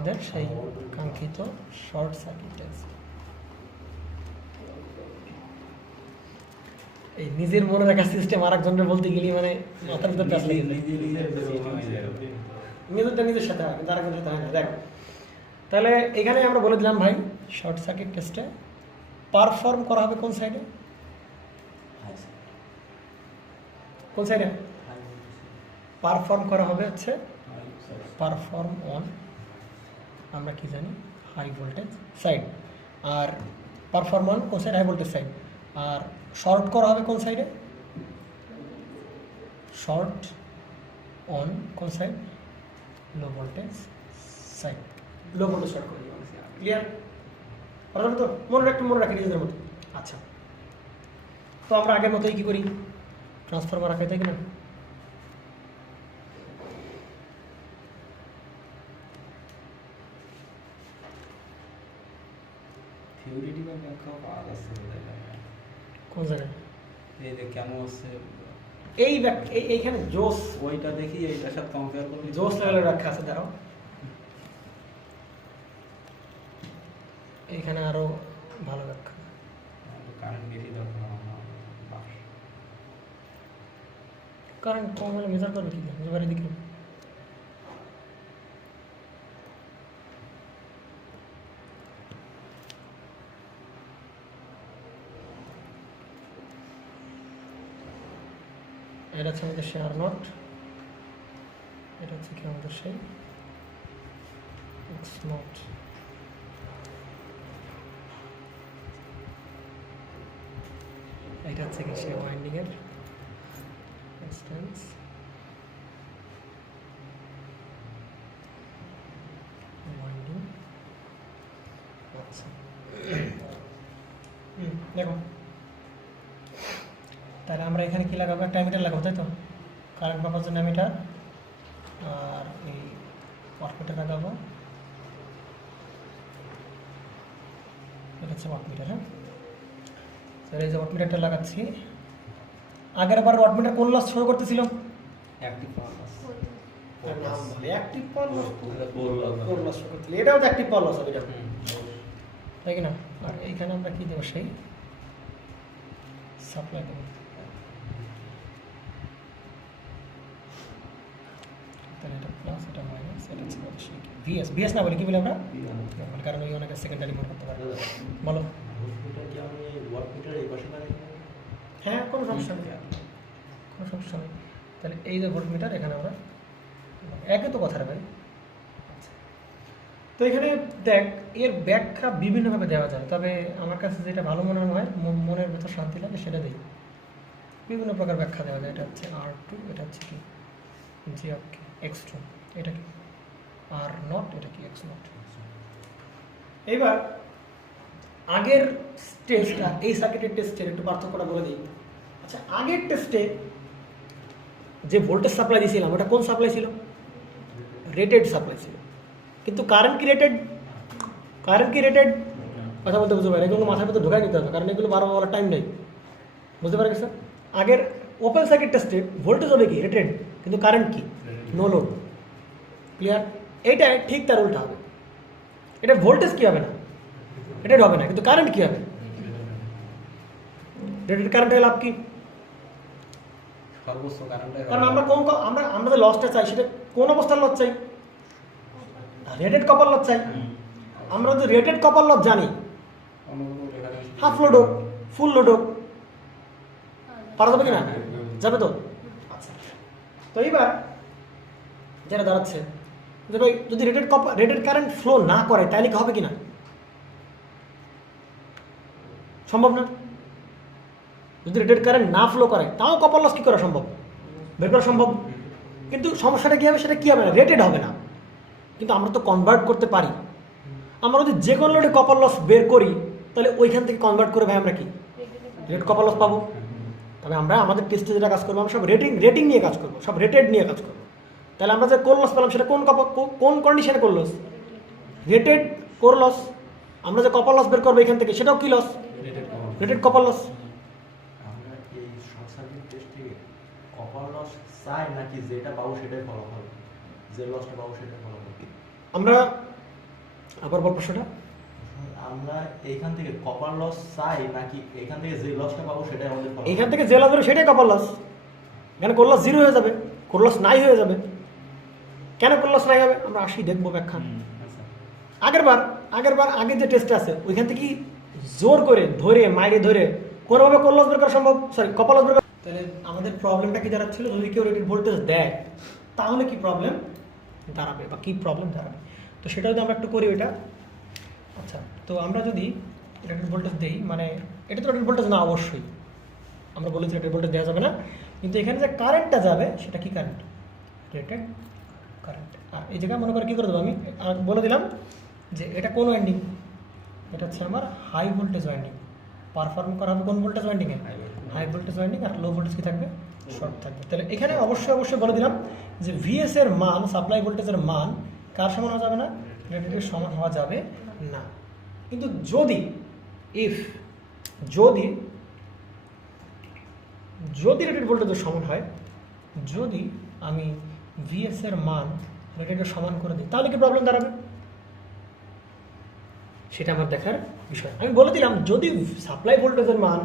আমাদের সেই কাঙ্ক্ষিত শর্ট সার্কিট টেস্ট। এই নিজের মনে রাখা সিস্টেম আর একজনের বলতে গেলে মানে মাথার ভিতর প্যাঁচ লেগে যায়। নিজেরটা নিজের সাথে হয় কিন্তু আরেকজনের সাথে হয় না। দেখ তাহলে এখানে আমরা বলে দিলাম ভাই শর্ট সার্কিট টেস্টে পারফর্ম করা হবে কোন সাইডে, কোন সাইডে পারফর্ম করা হবে হচ্ছে পারফর্ম অন, আমরা কি জানি হাই ভোল্টেজ সাইড, আর পারফর্ম অন কোন সাইড, হাই ভোল্টেজ সাইড। আর শর্ট করা হবে কোন সাইডে, শর্ট অন কোন side, low voltage side, low voltage short করে দিলাম। ক্লিয়ার? প্রথমে তো মনে রাখি নিজেদের মতো। আচ্ছা, তো আমরা আগের মতোই কি করি, ট্রান্সফরমার রাখাই, তাই কিনা? থিওরিটিক্যাল ব্যাখ্যা পাওয়া যাচ্ছে কোন জায়গায়? এই যে কেন হচ্ছে এইখানে জোস, ওইটা দেখি এইটার সাথে কম্পেয়ার করলে জোস লেভেলের ব্যাখ্যা আছে। দাঁড়াও, এইখানে আরো ভালো ব্যাখ্যা। কারেন্ট বেশি দরকার কারেন্ট কম হলে মেজার করবে কি দিয়ে, মেজার দিকে এটা হচ্ছে আমাদের সেই আর নট, এটা হচ্ছে কি আমাদের সেই এক্স নট। এটা হচ্ছে কি সেই ওয়াইন্ডিং এর ডিসটেন্স, ওয়াইন্ডিং। আচ্ছা দেখো তাহলে আমরা এখানে কি লাগাবো, একটা অ্যামিটার লাগাবো, তাই তো? কারেন্ট মাপার জন্য অ্যামিটার, আর এই ওয়াটমিটার লাগাবো, এটা হচ্ছে ওয়াটমিটার। হ্যাঁ, তাহলে এই যে ওয়াটমিটারটা লাগাচ্ছি। আগের বার ওয়াটমিটার কোন লস শো করতেছিল? Active power loss. Active power loss, কোন লস শো করতেছিল? এটাও তো অ্যাক্টিভ পাওয়ার লস হবে, এটা তাই কি না? আর এইখানে আমরা কি দেবো, সেই সাপ্লাই দেবো। তাহলে এটা প্লাস, এটা মাইনাস, এটা হচ্ছে ভিএস। ভিএস না বলে কি বলি আমরা, কারণ ওই অনেকে সেকেন্ডারি মোড করতে পারে। বলো। হ্যাঁ, কোনো সমস্যা নেই, কোনো সমস্যা নেই। তাহলে এই যে ভোল্টমিটার, এখানে আমরা একই তো কথা ভাই। তো এখানে দেখ, এর ব্যাখ্যা বিভিন্নভাবে দেওয়া যায়, তবে আমার কাছে যেটা ভালো মনে হয়, মনের ভেতর শান্তি লাগে সেটা দিই। বিভিন্ন প্রকার ব্যাখ্যা দেওয়া যায়। এটা হচ্ছে আর টু, এটা হচ্ছে কি জি অফ কি এক্স টু, এটা কি আর নট, এটা কি এক্স নট। এবার আগের টেস্টটা এই সার্কিটের টেস্টের একটু পার্থক্যটা বলে দিই। আচ্ছা, আগের টেস্টে যে ভোল্টেজ সাপ্লাই দিয়েছিলাম ওটা কোন সাপ্লাই ছিল? রেটেড সাপ্লাই ছিল। কিন্তু কারেন্ট কি রেটেড? কথা বলতে বুঝতে পারে, এগুলো মাথার ভিতরে ঢোকাই নিতে হবে, কারণ এগুলো বারবার বলার টাইম নেই। বুঝতে পারে স্যার? আগের ওপেন সার্কিট টেস্টে ভোল্টেজ হবে কি রেটেড, কিন্তু কারেন্ট কি নো লোড। ক্লিয়ার? এইটা ঠিক তার উল্টা হবে। এটা ভোল্টেজ কি হবে না, রেটেড হবে না, কিন্তু কারেন্ট কি হবে? রেটেড কারেন্ট হলে লাভ কি? সর্বোচ্চ কারেন্টের, কারণ আমরা কোন আমরা যে লসটা চাই সেটা কোন অবস্থার লস চাই? রেটেড কপার লস চাই। আমরা যদি রেটেড কপার লস জানি, হাফ লোড হোক ফুল লোড হোক, পারা যাবে কিনা? যাবে তো। আচ্ছা, তো এইবার যেটা দাঁড়াচ্ছে যে ভাই যদি রেটেড কারেন্ট ফ্লো না করে তাহলে কি হবে কিনা? সম্ভব না। যদি রেটেড কারেন্ট না ফ্লো করে তাও কপার লস কী করা সম্ভব? বের করা সম্ভব। কিন্তু সমস্যাটা কী হবে, সেটা কী হবে না, রেটেড হবে না। কিন্তু আমরা তো কনভার্ট করতে পারি। আমরা যদি যে কোনো লোডে কপার লস বের করি তাহলে ওইখান থেকে কনভার্ট করে ভাই আমরা কি রেট কপার লস পাবো। তবে আমরা আমাদের টেস্টে যেটা কাজ করবো, আমরা সব রেটিং নিয়ে কাজ করবো, সব রেটেড নিয়ে কাজ করবো। তাহলে আমরা যে কোর লস পেলাম সেটা কোন কন্ডিশনে core loss? Rated core loss. আমরা যে কপার লস বের করবো এখান থেকে সেটাও কি লস? Rated copper loss. আমরা এই শর্ট সার্কিট টেস্টে কপার লস চাই নাকি যেটা পাবো সেটাই ফলাফল, যে লসটা পাবো সেটাই ফলাফল? আমরা আবার বল প্রশ্নটা। আমরা এইখান থেকে কপার লস চাই নাকি এখান থেকে যে লসটা পাবো সেটাই আমাদের পাবো? এইখান থেকে যে লস হবে সেটাই কপার লস। এখানে কোর লস 0 হয়ে যাবে, কোর লস নাই হয়ে যাবে। কেন কোর লস নাই হবে আমরা আসি দেখবো ব্যাখ্যা। আচ্ছা আগের যে টেস্টটা আছে ওইখান থেকে জোর করে ধরে মাইরে ধরে কোনোভাবে কোর লস বের করা সম্ভব, সরি কপার লস বের করা। তাহলে আমাদের প্রবলেমটা কি দাঁড়াচ্ছিল, যদি কেউ রেটেড ভোল্টেজ দেয় তাহলে কি প্রবলেম দাঁড়াবে বা কী প্রবলেম দাঁড়াবে। তো সেটা যদি আমরা একটু করি ওইটা। আচ্ছা, তো আমরা যদি রেটেড ভোল্টেজ দিই, মানে এটা তো রেটেড ভোল্টেজ না অবশ্যই, আমরা বলেছি রেটেড ভোল্টেজ দেওয়া যাবে না, কিন্তু এখানে যে কারেন্টটা যাবে সেটা কি কারেন্ট, রেটেড কারেন্ট। আর এই জায়গায় মনে করে কী করে দেবো আমি বলে দিলাম যে এটা কোন ওয়াইন্ডিং, এটা হচ্ছে আমার হাই ভোল্টেজ ওয়াইন্ডিং, পারফর্ম করা হবে কোন ভোল্টেজ ওয়াইন্ডিংয়ে, হাই ভোল্টেজ ওয়াইন্ডিং। আর লো ভোল্টেজ কি থাকবে, শর্ট থাকবে। তাহলে এখানে অবশ্যই বলে দিলাম যে ভিএস এর মান, সাপ্লাই ভোল্টেজের মান কার সমান হওয়া যাবে না, রেটেডের সমান হওয়া যাবে না। কিন্তু যদি রেটেড ভোল্টেজের সমান হয়, যদি আমি ভিএস এর মান রেটেডের সমান করে দিই তাহলে কি প্রবলেম দাঁড়াবে, সেটা আমার দেখার বিষয়। আমি বলে দিলাম যদি সাপ্লাই ভোল্টেজের মান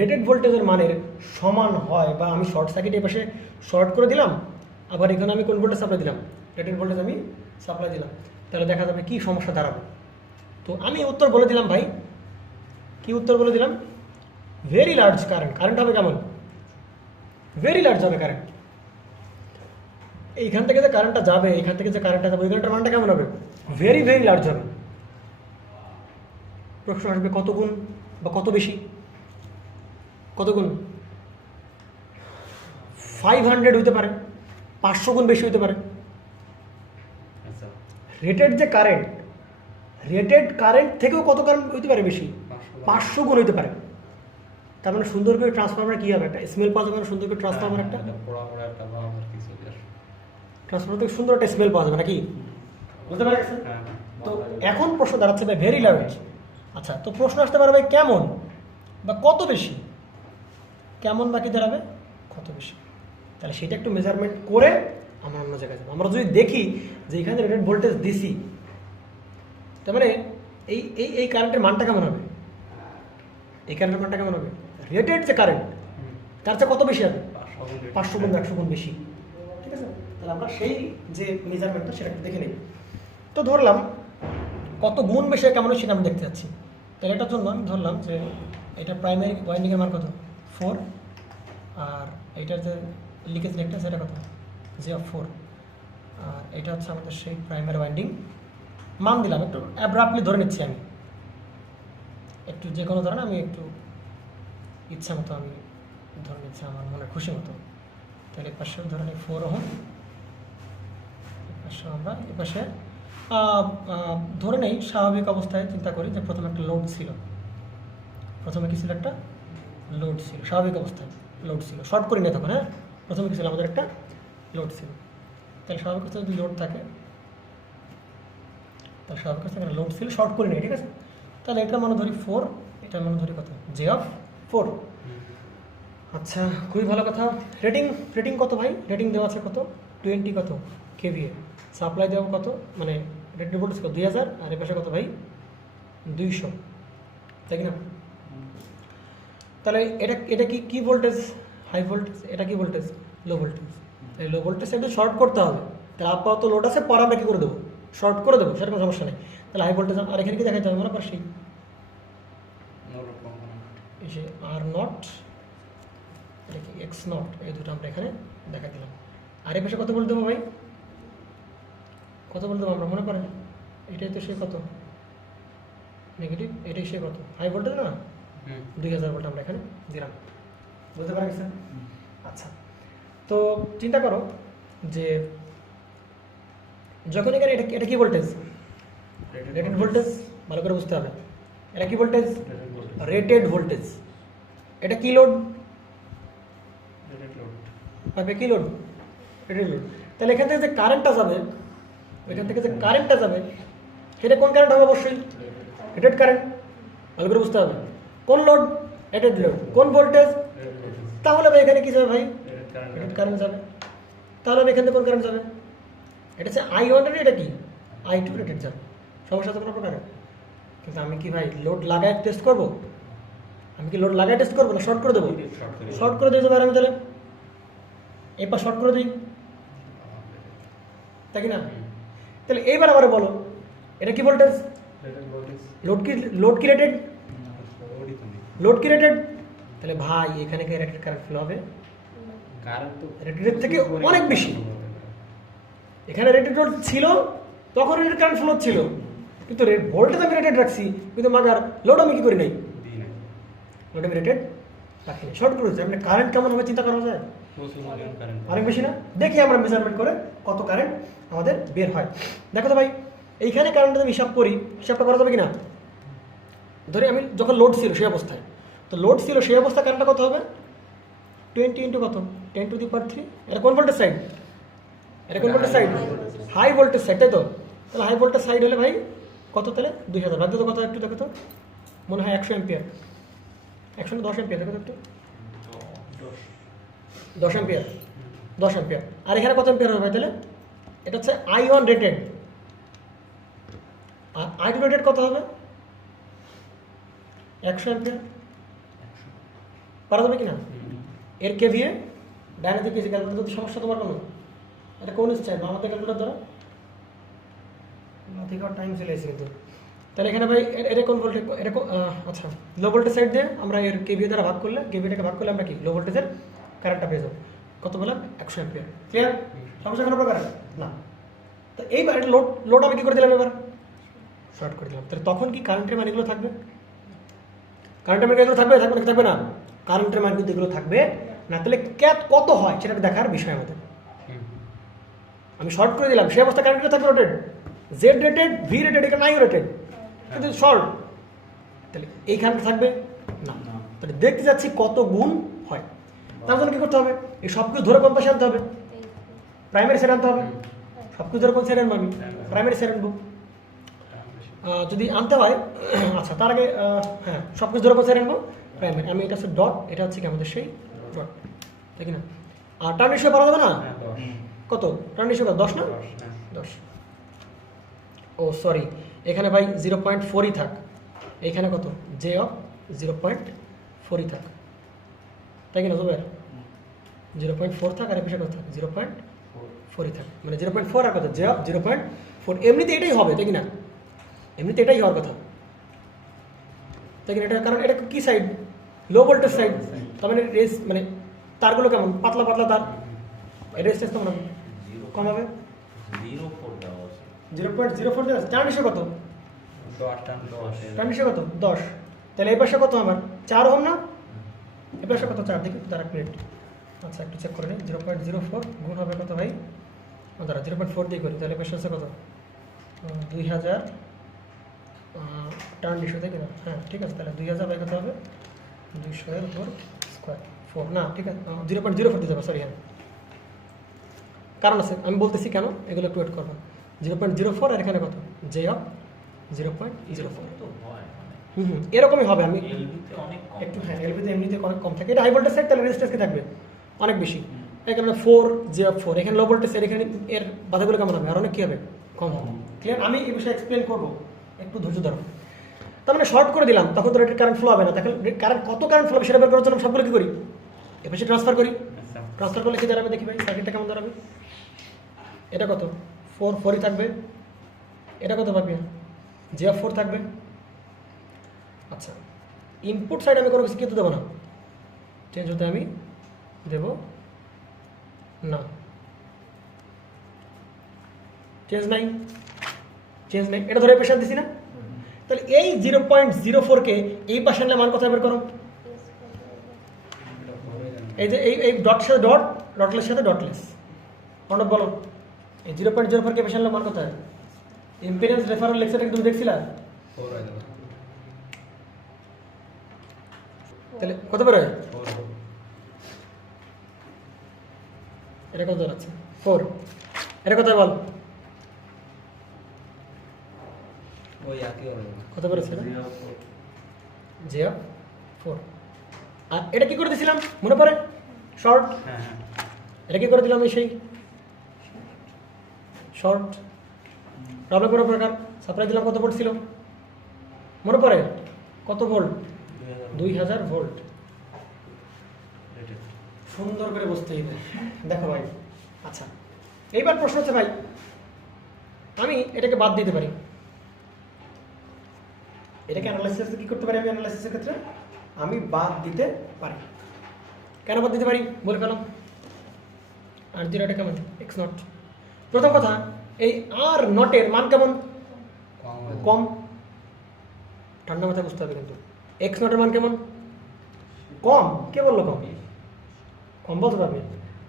রেটেড ভোল্টেজের মানের সমান হয়, বা আমি শর্ট সার্কিট এই পাশে শর্ট করে দিলাম, আবার এখানে আমি কোন ভোল্টেজ সাপ্লাই দিলাম, রেটেড ভোল্টেজ আমি সাপ্লাই দিলাম, তাহলে দেখা যাবে কি সমস্যা দাঁড়াবে। তো আমি উত্তর বলে দিলাম ভাই, কি উত্তর বলে দিলাম, ভেরি লার্জ কারেন্ট হবে কেমন, ভেরি লার্জ হবে কারেন্ট। এইখান থেকে যে কারেন্টটা যাবে, এখান থেকে যে কারেন্টটা যাবে, ওই কারেন্টের মানটা কেমন হবে, ভেরি লার্জ হবে। প্রশ্ন আসবে কত গুণ বা কত বেশি, কত গুণ, 500 হইতে পারে, 500 গুণ বেশি হইতে পারে। আচ্ছা রেটেড যে কারেন্ট, রেটেড কারেন্ট থেকেও কত কারেন্ট হইতে পারে বেশি, 500 গুণ হইতে পারে। তার মানে সুন্দর করে ট্রান্সফরমার কি হবে, একটা স্মেল পাওয়া যাবে, সুন্দর করে ট্রান্সফরমার একটা পোড়া একটা ভাব আর কিছু ট্রান্সফরমার থেকে সুন্দর একটা স্মেল পাওয়া যাবে নাকি, বুঝতে পারছেন? হ্যাঁ তো এখন প্রশ্ন দাঁড়াচ্ছে ভাই ভেরি লার্জ। আচ্ছা, তো প্রশ্ন আসতে পারে ভাই কেমন বা কত বেশি, কেমন বাকি দাঁড়াবে কত বেশি। তাহলে সেটা একটু মেজারমেন্ট করে আমরা অন্য জায়গায় যাবো। আমরা যদি দেখি যে এখানে রেটেড ভোল্টেজ দিছি, তার মানে এই এই এই কারেন্টের মানটা কেমন হবে, এই কারেন্টের মানটা কেমন হবে, রেটেড যে কারেন্ট তার চেয়ে কত বেশি হবে, 500 গুণ 100 গুণ বেশি। ঠিক আছে, তাহলে আমরা সেই যে মেজারমেন্টটা সেটা একটু দেখে নিই। তো ধরলাম কত গুণ বেশি কেমন সেটা আমি দেখতে যাচ্ছি। তাহলে এটার জন্য আমি ধরলাম যে এটা প্রাইমারি ওয়াইন্ডিংয়ের মান কত 4, আর এইটার যে লিকেজ রেটটা সেটা কত 0.4, আর এটা হচ্ছে আমাদের সেই প্রাইমারি ওয়াইন্ডিং। মান দিলাম একটু অ্যাব্রাপ্টলি ধরে নিচ্ছি আমি, একটু যে কোনো ধরনের আমি একটু ইচ্ছা মতো আমি ধরে নিচ্ছি আমার মনের খুশি মতো। তাহলে এপাশেও ধরে নিই 4 ওহম, এপাশে আমরা এপাশে ধরে নেই স্বাভাবিক অবস্থায় চিন্তা করি যে প্রথমে একটা লোড ছিল, প্রথমে কি ছিল, একটা লোড ছিল, স্বাভাবিক অবস্থায় লোড ছিল, শর্ট করি না তখন। হ্যাঁ, প্রথমে কি ছিল, আমাদের একটা লোড ছিল। তাহলে স্বাভাবিক অবস্থায় যদি লোড থাকে, তাহলে স্বাভাবিক অবস্থায় এখানে লোড ছিল, শর্ট করি নেই, ঠিক আছে। তাহলে এটার মনে ধরি 4, এটার মনে ধরি কত, J/4। আচ্ছা, খুবই ভালো কথা। রেটিং কত ভাই, রেটিং দেওয়া আছে কত 20 কত KVA, সাপ্লাই দেওয়া কত, মানে রেটেড ভোল্টেজ কত 2000, আর এর পাশে কত ভাই 200, তাই কি না। তাহলে এটা কি ভোল্টেজ, হাই ভোল্টেজ, এটা কি ভোল্টেজ, লো ভোল্টেজ। তাই লো ভোল্টেজ একটু শর্ট করতে হবে। তাহলে আপাতত লোড আছে, পরে আমরা কী করে দেবো, শর্ট করে দেবো, সেরকম সমস্যা নেই। তাহলে হাই ভোল্টেজ, আর এখানে কি দেখাতে হবে মনে পারছি, এই যে R0, এটা কি X0, এই দুটো আমরা এখানে দেখা দিলাম। আর এ পাশে কত বলতে দেবো ভাই, কত বলতে দেবো আমরা মনে করেন, এটাই তো সে কত নেগেটিভ, এটাই সে কত হাই ভোল্টেজ না, 2000 ভোল্ট আমরা এখানে দিলাম, বুঝতে পারা গেছে। আচ্ছা, তো চিন্তা করো যে যখন এখানে এটা কি ভোল্টেজ, রেটেড ভোল্টেজ, ভালো করে বুঝতে হবে। এটা কি ভোল্টেজ, রেটেড ভোল্টেজ। এটা কি লোড, পাবে কি লোড, রেটেড লোড। তাহলে এখান থেকে যে কারেন্টটা যাবে, এখান থেকে যে কারেন্টটা যাবে সেটা কোন কারেন্ট হবে, অবশ্যই রেটেড কারেন্ট, ভালো করে বুঝতে হবে। কোন লোড, রেটেড লোড, কোন ভোল্টেজ, তাহলে ভাই এখানে কি যাবে ভাই, রেটেড কারেন্ট যাবে। তাহলে এখান থেকে কোন কারেন্ট যাবে, এটা হচ্ছে I1, এটা কি I2, রেটেড যাবে। সমস্যা তো কোনো প্রকারে। কিন্তু আমি কি ভাই লোড লাগায় টেস্ট করব? আমি কি লোড লাগায় টেস্ট করবো না শর্ট করে দেবো? শর্ট করে দিতে পারি আমি তাহলে, এরপর শর্ট করে দিই, তাই কি না? তাহলে এইবার আবার বলো এটা কি ভোল্টেজ? লোড কি রেটেড? লোড কি রেটেড? তাহলে ভাই এখানে কি রেটেড কারেন্ট ফ্লো হবে? রেটেড থেকে অনেক বেশি। এখানে রেটেড লোড ছিল, তখন রেটেড কারেন্ট ফ্লো ছিল, কিন্তু ভোল্টেজ আমি রেটেড রাখছি, কিন্তু মাগার লোড আমি কি করি নাই, লোড আমি রেটেড রাখিনি, শর্ট করেছি। আপনি কারেন্ট কেমন হবে চিন্তা করা যায়? অনেক বেশি না? দেখি আমরা মেজারমেন্ট করে কত কারেন্ট আমাদের বের হয়। দেখো তো ভাই, এইখানে কারেন্টটা আমি হিসাব করি, হিসাবটা করা যাবে কি না? ধরি আমি যখন লোড ছিল সেই অবস্থায়, তো লোড ছিল সেই অবস্থায় কারেন্টটা কত হবে? 20 ইন্টু কত? 10⁻³ এটা কোন ভোল্টেজ সাইড? এটা কোন voltage side? High voltage side, তাই তো? তাহলে হাই ভোল্টেজ সাইড হলে ভাই কত? তাহলে 2000 বাদ দিতে কত একটু দেখো তো, মনে হয় 100 অ্যাম্পিয়ার, 110 অ্যাম্পিয়ার, দেখো তো একটু, 10 অ্যাম্পিয়ার, 10 অ্যাম্পিয়ার। আর এখানে কত অ্যাম্পিয়ার হবে তাহলে? এটা হচ্ছে I1 রেটেড, আর I2 রেটেড কত হবে? 100 অ্যাম্পিয়ার। পারা যাবে কি না? এর কেভিএ ডাইনে দিকে যে ক্যালকুলেটর, যদি সমস্যা তোমার কোনো, এটা কোন চাই আমাদের ক্যালকুলেটর দ্বারা থেকে টাইম চলে এসেছে কিন্তু। তাহলে এখানে ভাই এটা কোন ভোল্টেজ? এটা আচ্ছা, লো ভোল্টেজ সাইড দিয়ে আমরা এর কেভিএ দ্বারা ভাগ করলে, কেভিএটাকে ভাগ করলে আমরা কি লো ভোল্টেজের কারেন্টটা পেয়ে যাবো। কত বললাম? 100 অ্যাম্পিয়ার। ক্লিয়ার? সমস্যা কোনো প্রকার না? তো এইবার এটা লোড আমি কি করে দিলাম? এবার শর্ট করে দিলাম। তাহলে তখন কি কারেন্টের মান এগুলো থাকবে? কারেন্টের মান এগুলো থাকবে থাকবে না? কারেন্টের মান কিন্তু এগুলো থাকবে না। তাহলে কত হয় সেটা দেখার বিষয় আমাদের। আমি শর্ট করে দিলাম, সেই অবস্থা কারেন্ট থাকবে রোটেড, জেড রেটেড, ভি রেটেড, এখানে নাই রেটেড, কিন্তু শর্ট। তাহলে এইখানে থাকবে না। তাহলে দেখতে যাচ্ছি কত গুণ হয়। তার জন্য কি করতে হবে? এই সব কিছু ধরে কোন পাশে আনতে হবে? প্রাইমারি সাইড আনতে হবে। সব কিছু ধরে কোন সাইড আনবো? আমি প্রাইমারি সাইড আনবো যদি আনতে হয়। আচ্ছা, তার আগে হ্যাঁ, সব কিছু ধরে কোন সাইড আনবো? প্রাইমারি। আমি এটা হচ্ছে ডট, এটা হচ্ছে কি আমাদের সেই ডট, তাই কি না? আর টার্ন রেশিও পাওয়া যাবে না? কত টার্ন রেশিও? 10 না? 10। ও সরি, এখানে ভাই 0.4ই থাক, এইখানে কত? জে অফ 0.4ই থাক, তাই কি না? জুবের 0.4 থাক, আর এর পিছনে কত থাক? 0.4ই থাক, মানে 0.4 আর কত? J of 0.4। এমনিতে এটাই হবে, তাই কি না? এমনিতে এটাই হওয়ার কথা, তাই কি না? এটা কারণ এটা কি সাইড? Low voltage side. তার মানে রেস, মানে তারগুলো কেমন? পাতলা পাতলা তার, রেজিস্ট্যান্স কেমন হবে? কম হবে। 0.04 দেওয়া আছে। টার্ন রেশিও কত? টার্ন রেশিও কত? 10। তাহলে এই পাশে কত আমার? 4 ওহম না? এই পাশে কত? 4। দেখি তার 1 মিনিট। আচ্ছা, একটু চেক করে নিই। 0.04 গুণ হবে কত ভাই? দাঁড়া, 0.4 দিয়ে করি, তাহলে পাশে আছে কত? 2000 টার্ন রেশিও, তাই কিনা? হ্যাঁ, ঠিক আছে। তাহলে 2000 বাই কত হবে? 200 এর উপর স্কোয়ার 4 না, ঠিক আছে। 0.04 দিতে হবে, সরি। হ্যাঁ, কারণ আছে, আমি বলতেছি কেন, এগুলো একটু ওয়েট করবো। 0.04 আর এখানে কত? J of 0.04। এরকমই হবে। আমি একটু, হ্যাঁ, এলবিতে এমনিতে অনেক কম থাকে। এটা হাই ভোল্টেজ সাইড, তাহলে রেজিস্ট্যান্স কি থাকবে? অনেক বেশি। এই কারণে 4 জে অফ 4। এখানে লো ভোল্টেজ সাইড, এখানে এর বাধাগুলো কেমন হবে? আর অনেক কী হবে? কম হবে। ক্লিয়ার? আমি এই বিষয়ে এক্সপ্লেন করবো, একটু ধৈর্য ধরো। তার মানে শর্ট করে দিলাম, তখন তো রেটেড কারেন্ট ফ্লো হবে না। তখন কারেন্ট কত কারেন্ট ফ্লো হবে সেটা বের করার জন্য সবগুলো কী করি? এ পাশে ট্রান্সফার করি। ট্রান্সফার করলে কী দাঁড়াবে? দেখি ভাই সার্কিটটা কেমন দাঁড়াবে। এটা কত? 4ই থাকবে। এটা কত পাবি? জে অফ 4 থাকবে। আচ্ছা, ইনপুট সাইড আমি কোনো কিছু কিন্তু দেবো না, চেঞ্জ হতে আমি দেব না। চেঞ্জ নাই, চেঞ্জ নেই। এটা ধরে প্রেশার দিছি না? তাহলে এই 0.04কে এই পাশে আনলে মান কোথায় বের করো? এই যে এই ডটের সাথে ডট, ডটলেস সাথে ডটলেস। অর্ণব বলো, এই 0.04কে পেশে আনলে মান কোথায়? ইম্পিডেন্স রেফারেন্স লেকচারটা তুমি দেখছিলা? তাহলে কত বেরোয়? এটা কত দাঁড়াচ্ছে? 4। এটা কোথায় বল? কত বেরোচ্ছে? J of 4। আর এটা কি করে দিয়েছিলাম মনে পড়ে? শর্ট। এটা কি করে দিলাম? এই সেই শর্ট। প্রবলেম কোনো প্রকার সাপ্লাই দিলাম কত ভোল্ট ছিল মনে পড়ে? কত ভোল্ট? 2000 ভোল্ট। সুন্দর করে বসতে হবে। দেখো ভাই, আচ্ছা এইবার প্রশ্ন হচ্ছে ভাই, আমি এটাকে বাদ দিতে পারি, এটাকে অ্যানালাইসিস কি করতে পারি? আমি অ্যানালাইসিসের ক্ষেত্রে আমি বাদ দিতে পারি। কেন বাদ দিতে পারি বলে ফেলাম। আর জিরো এটা কেমন? X not. প্রথম কথা, এই আর নটের মান কেমন? কম। ঠান্ডা মাথায় বুঝতে হবে কিন্তু। এক্স নটের মান কেমন? কম। কে বললো কম? কম বলতে পারবে।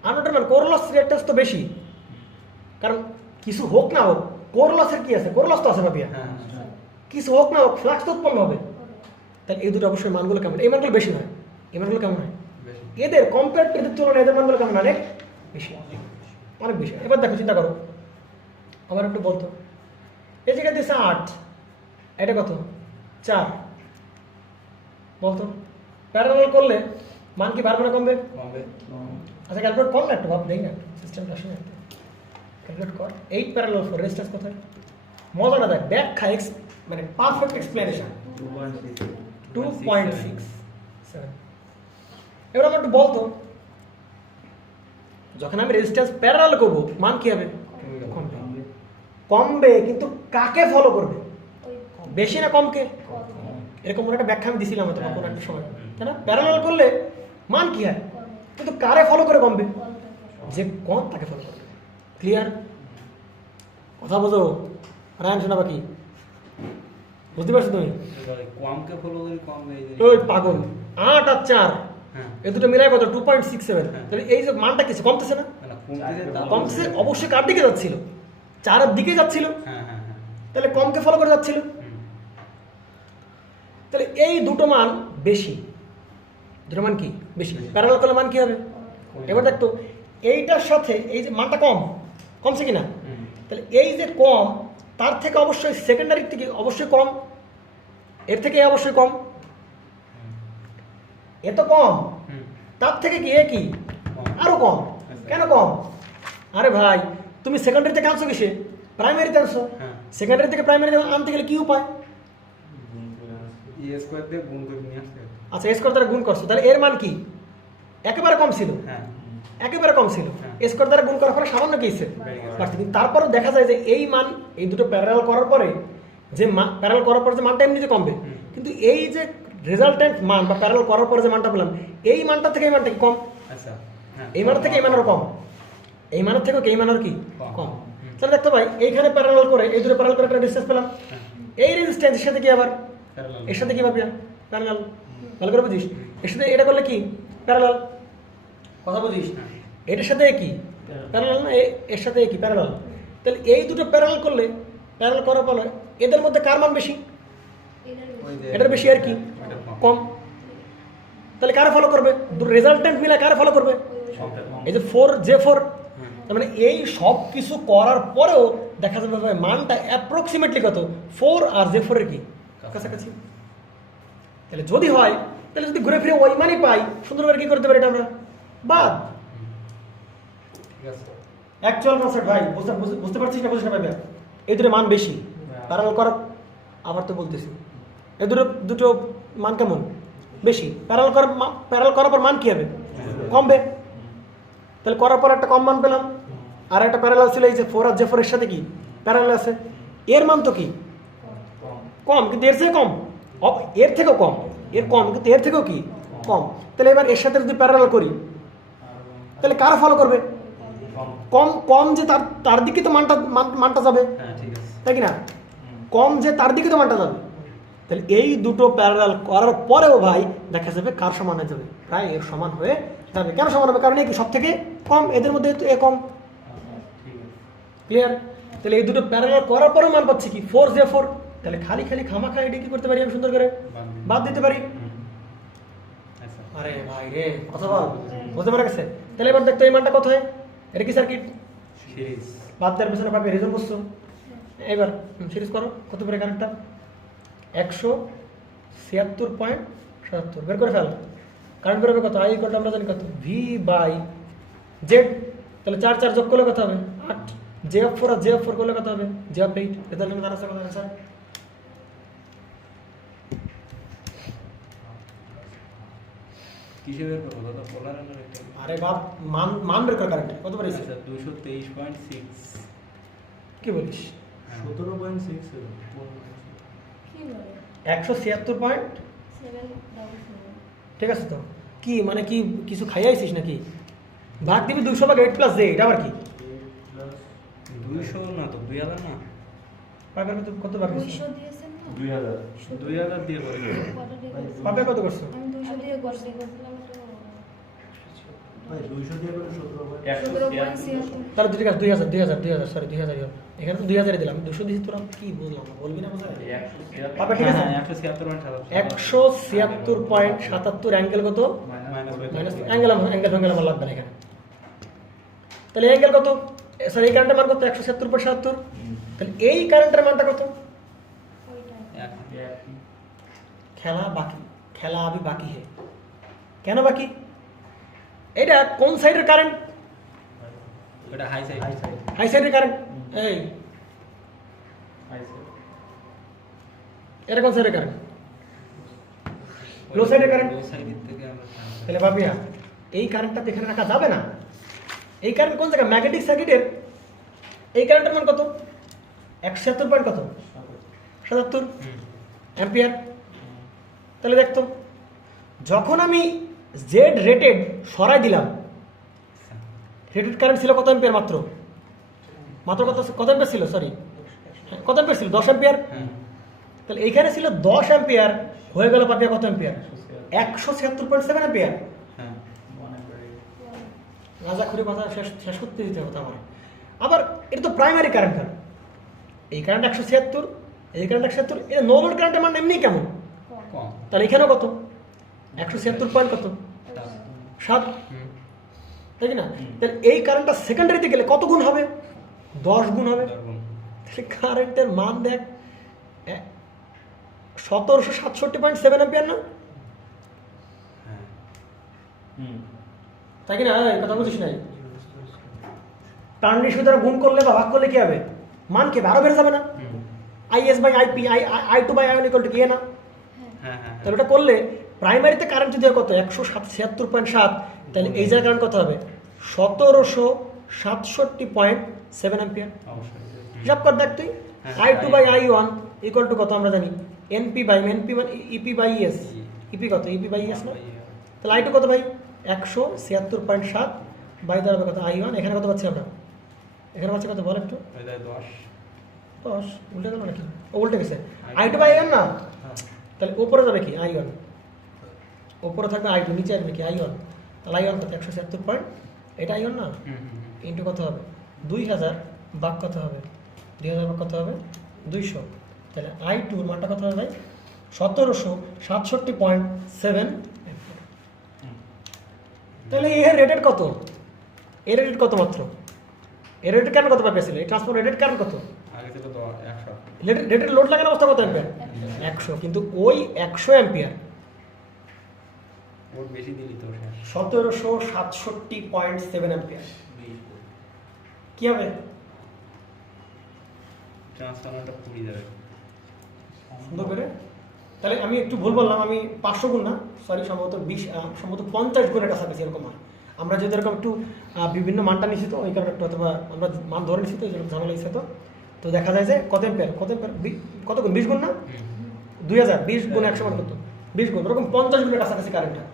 আর নটের মান কোর লস রেটটা তো বেশি, কারণ কিছু হোক না হোক কোর লসের কি আছে? কোর লস তো আছে ভাবিয়া, কিছু হোক না হোক ফ্লাক্স তো উৎপন্ন হবে। তাহলে এই দুটো অবশ্যই মানগুলো কেমন? এই মানগুলো বেশি হয়, এই মানগুলো কেমন হয়? এদের কম্পেয়ার টু এদের তুলনায় এদের মানগুলো কেমন? অনেক বেশি, অনেক বেশি। এবার দেখো, চিন্তা করো, আমার একটু বলতো, এই জায়গায় দিয়েছে 8, এটা কত? 4। বলতো প্যারালাল করলে মান কি বাড়বে না কমবে? আচ্ছা ক্যালকুলেট কর না, একটু ভাব দেই না, সিস্টেমটা আসে না, ক্যালকুলেট কর। 8 প্যারালাল 4 রেজিস্ট্যান্স কোথায়? মজাটা দেখ, ব্যাখ্যা মানে পারফেক্ট এক্সপ্লেনেশন 2.67। এবার আমার একটু বলতো, যখন আমি রেজিস্ট্যান্স প্যারালাল করব মান কি হবে? কমবে। কমবে, কিন্তু কাকে ফলো করবে? বেশি না কমকে? এরকম একটা ব্যাখ্যা আমি দিছিলাম হয়তো কোনো একটা সময়, তাই না? প্যারালাল করলে মান কি হয়, কিন্তু কারে ফলো করে কমবে? যে কম তাকে ফলো করবে। ক্লিয়ার? কথা বোঝো রায়ন শোনা বাকি? বুঝতে পারছো তুমি? কমকে ফলো করি কম এই ওই পাগল, 8 আর 4 এই দুটো মিলাই কত? 2.67। তাহলে এই যে মানটা কিছু কমতেছে না? কমছে, অবশ্যই কার দিকে যাচ্ছিল? 4 এর দিকে যাচ্ছিল, তাহলে কমকে ফলো করে যাচ্ছিল। তাহলে এই দুটো মান বেশি, দুটো মান কি বেশি? প্যারালাল করলে মান কি হবে? এবার দেখতো এইটার সাথে এই যে মানটা কম, কমছে কিনা? তাহলে এই যে কম, তার থেকে অবশ্যই সেকেন্ডারির থেকে অবশ্যই কম, এর থেকে অবশ্যই কম, এ তো কম, তার থেকে কি এ কি আরো কম। কেন কম? আরে ভাই তুমি সেকেন্ডারি থেকে আনছো কিসে? প্রাইমারিতে আনছো। সেকেন্ডারি থেকে প্রাইমারি আনতে গেলে কি উপায়? আচ্ছা এ স্কোয়ার দ্বারা গুণ করছো, তাহলে এর মান কি? একেবারে কম ছিল, একেবারে কম ছিল। এ স্কোয়ার দ্বারা গুণ করার পরে সামান্য কি হয়েছে? কিন্তু তারপরও দেখা যায় যে এই মান, এই দুটো প্যারালাল করার পরে যে প্যারালাল করার পরে যে মানটা এমনিতে কমবে, কিন্তু এই যে রেজাল্টেন্ট মান বা প্যারালাল করার পরে যে মানটা পেলাম, এই মানটা থেকে এই মানটা কি কম? এই মানের থেকে এই মান আরো কম, এই মানের থেকেও এই মান আর কি কম। তাহলে দেখতে পাই এইখানে প্যারালাল করে, এই দুটো প্যারালাল করে একটা ডিসটেন্স পেলাম। এই রেজিস্ট্যান্সের সাথে কি আবার এর সাথে কি ভাবি? প্যারালাল। ভালো করে বুঝিস, এর সাথে এটা করলে কি প্যারালাল? কথা বুঝিস? এটার সাথে কি প্যারালাল না? এর সাথে কি প্যারালাল? তাহলে এই দুটো প্যারালাল করলে, প্যারালাল করার পরে এদের মধ্যে কার মান বেশি? এটার বেশি আর কি কম। তাহলে কারে ফলো করবে? দুটো রেজাল্টেন্ট মিলে কারে ফলো করবে? এই যে 4J4। তার মানে এই সব কিছু করার পরেও দেখা যাবে ভাই মানটা অ্যাপ্রক্সিমেটলি কত? 4 আর J4 এর কি কাছাকাছি। তাহলে যদি হয়, তাহলে যদি ঘুরে ফিরে ওই মানই পাই, সুন্দর করে কি করতে পারি এটা আমরা? বাদ। অ্যাকচুয়াল কনসেপ্ট ভাই, বুঝতে পারছিস না? বুঝিস না ভাই? এই দুটো মান বেশি, প্যারালাল কর। আবার তো বলতেছি এই দুটো মান কেমন? বেশি। প্যারালাল করার পর মান কি হবে? কমবে। তাহলে করার পর একটা কম মান পেলাম, আর একটা প্যারালাল ছিল এই যে 4 আর J4 এর সাথে কি প্যারালাল আছে, এর মান তো কি কম, কিন্তু এর থেকে কম, এর থেকেও কম, এর কম কিন্তু এর থেকেও কি কম। তাহলে এবার এর সাথে যদি প্যারালাল করি, তাহলে কারা ফলো করবে? কম। কম যে তার দিকে তো মানটা যাবে, তাই কি না? কম যে তার দিকে তো মানটা যাবে। তাহলে এই দুটো প্যারালাল করার পরেও ভাই দেখা যাবে কার সমান হয়ে যাবে? প্রায় এর সমান হয়ে যাবে। কেন সমান হবে? কারণ এই সব থেকে কম, এদের মধ্যে এ কম। ক্লিয়ার? তাহলে এই দুটো প্যারালাল করার পরেও মান পাচ্ছি কি 4J4। তাহলে খালি খামাখা এটা কি করতে পারি? আমি সুন্দর করে বাদ দিতে পারি। আরে ভাই রে, কথা বল, বুঝতে পারা গেছে? তাহলে এবার দেখতো এই মানটা কত হয়? এটা কি সার্কিট? বাদ দেওয়ার পেছনে পাবে রিজন বুঝছো? এবার সিরিজ করো, কত করে কারেন্টটা? 176.77 বের করে ফেল। কারেন্ট বেরোবে কত? I= আমরা জানি কত? V/Z। তাহলে 4 যোগ করলে কত হবে? 8। J4 আর J4 করলে কত হবে? J8 এদের জন্য তার আছে কত आंसर? কিসে বের করবো দাদা? পোলার আর একটা আরে বাপ, মান বের কর কারেন্ট কত পারিস? আচ্ছা 223.6 কি বলিস? 17.6 কি বলে 176 777 ঠিক আছে তো। কি মানে কি কিছু খাই আইছিস নাকি? ভাগ দিবি 200 ভাগ 8 প্লাস j, এটা আবার কি? 200 না তো 2000 না, পাপের কত ভাগ দিছিস? 200 দিয়েছেন না 2000 2000 দিয়ে করে কত দিয়ে করছেন? পাপের কত করছো? আমি 200 দিয়ে করছিলাম তো ভাই 200 দিয়ে করে 17.76 তাহলে ঠিক আছে 2000 সরি 2000 এখানে তো 2000 দিলাম, 200 দিছি তোরা কি বুঝলাম না, বলবি না বুঝা? পাপা ঠিক আছে, 176.77 অ্যাঙ্গেল কত? মাইনাস অ্যাঙ্গেল আমার লাগবে না এখানে। তাহলে অ্যাঙ্গেল কত? স্যার এই কারেন্টের মান কত? 176.77। তাহলে এই কারেন্টের মানটা কত? ওইটা খেলা আবি বাকি হে। কেন বাকি? এটা কোন সাইডের কারেন্ট? এটা হাই সাইড, হাই সাইডের কারেন্ট। এই এটা কোন সাইডের কারেন্ট? লো সাইডের কারেন্ট। লো সাইডের থেকে আমরা তাহলে ভাবিয়া এই কারেন্টটা এখানে রাখা যাবে না। এই কারেন্ট কোন জায়গায়? ম্যাগনেটিক সার্কিটের এই কারেন্টের মান কত? 176 পয়েন্ট কত? 77 অ্যাম্পিয়ার। তাহলে দেখতো যখন আমি জেড রেটেড সরাই দিলাম, রেটেড কারেন্ট ছিল কত অ্যাম্পিয়ার? মাত্র কত অ্যাম্পিয়ার ছিল? সরি কত অ্যাম্পিয়ার ছিল? 10 অ্যাম্পিয়ার। তাহলে এইখানে ছিল 10 অ্যাম্পিয়ার, হয়ে গেল পাপিয়া কত অ্যাম্পিয়ার? 176.7 অ্যাম্পিয়ার। হ্যাঁ রাজাখুরি কথা শেষ করতে দিতে হবে আমার। আবার এটা তো প্রাইমারি কারেন্ট, এই কারেন্ট 176, এই কারেন্ট 176, এটা নো লোড কারেন্টের মান এমনি কেমন? কম তাহলে এখানেও কত? 176 পয়েন্ট কত? 7, তাই কি না? তাহলে এই কারেন্টটা সেকেন্ডারিতে গেলে কত গুণ হবে? 10 গুণ হবে। তাহলে কারেন্টের মান দেখ 1767.7 অ্যাম্পিয়ার না? হ্যাঁ তাই কি না? এই কথা বুঝিস নাই? টার্নিশ দ্বারা গুণ করলে বা ভাগ করলে কি হবে? মান কি আরো বেড়ে যাবে না? IS by IP, I2 by I1 equal to কি না? হ্যাঁ হ্যাঁ তাহলে ওটা করলে প্রাইমারিতে কারেন্ট যদি হয় কত? 176.7, তাহলে এই জায়গায় কারেন্ট কত হবে? 1767.7 অ্যাম্পিয়ার। অবশ্যই হিসাব কর দেখ তুই। I2 by I1 equal two কত আমরা জানি? NP মানে EP বাই ES। EP কত? EP বাই ES না? তাহলে I2 কত ভাই? 176.7 বাই দ্বারা কত? I1। এখানে কত পাচ্ছি আমরা? এখানে পাচ্ছি কত বল একটু? ওই যায় 10 10 উল্টে গেল নাকি? ও উল্টে গেছে। I2 বাই I1 না? তাহলে উপরে যাবে কি? I1। উপরে থাকবে I2, নিচে আসবে কি? I1। তাহলে I1 কত? 176 পয়েন্ট, এটা I1 না? ইন্টু কত হবে? 2000 ভাগ কত হবে? 2000 ভাগ কত হবে? 200। তাহলে I2 এর মানটা কত হবে ভাই? 1767.7। তাহলে এর রেটেড কত? এর রেটেড কত মাত্র? এর রেটেড কারেন্ট কত পাবে? এই ট্রান্সফর্মার রেটেড কারেন্ট কত? আগে থেকে তো 100 রেটেড লোড লাগানো অবস্থা কত অ্যাম্পিয়ার? 100। কিন্তু ওই 100 অ্যাম্পিয়ার ওর বেশি দিলি তো শেষ 1767.7 অ্যাম্পিয়ার কি হবে? ট্রান্সফরমারটা পুড়ে যাবে সুন্দর করে। তাহলে আমি একটু ভুল বললাম, আমি 500 গুণ না, সরি, সম্ভবত 50 গুণের কাছাকাছি এরকম হয়। আমরা যদি এরকম একটু বিভিন্ন মানটা নিচ্ছি তো ওই কারণে একটু, অথবা আমরা মান ধরে নিচ্ছি তো এই জন্য ঝামেলা হচ্ছে। তো দেখা যায় যে কত অ্যাম্পিয়ার কত গুণ? 20 গুণ না? 2000 20 গুণ 100 মান কত? 20 গুণ, ওরকম 50 গুণের কাছাকাছি কারেন্টটা।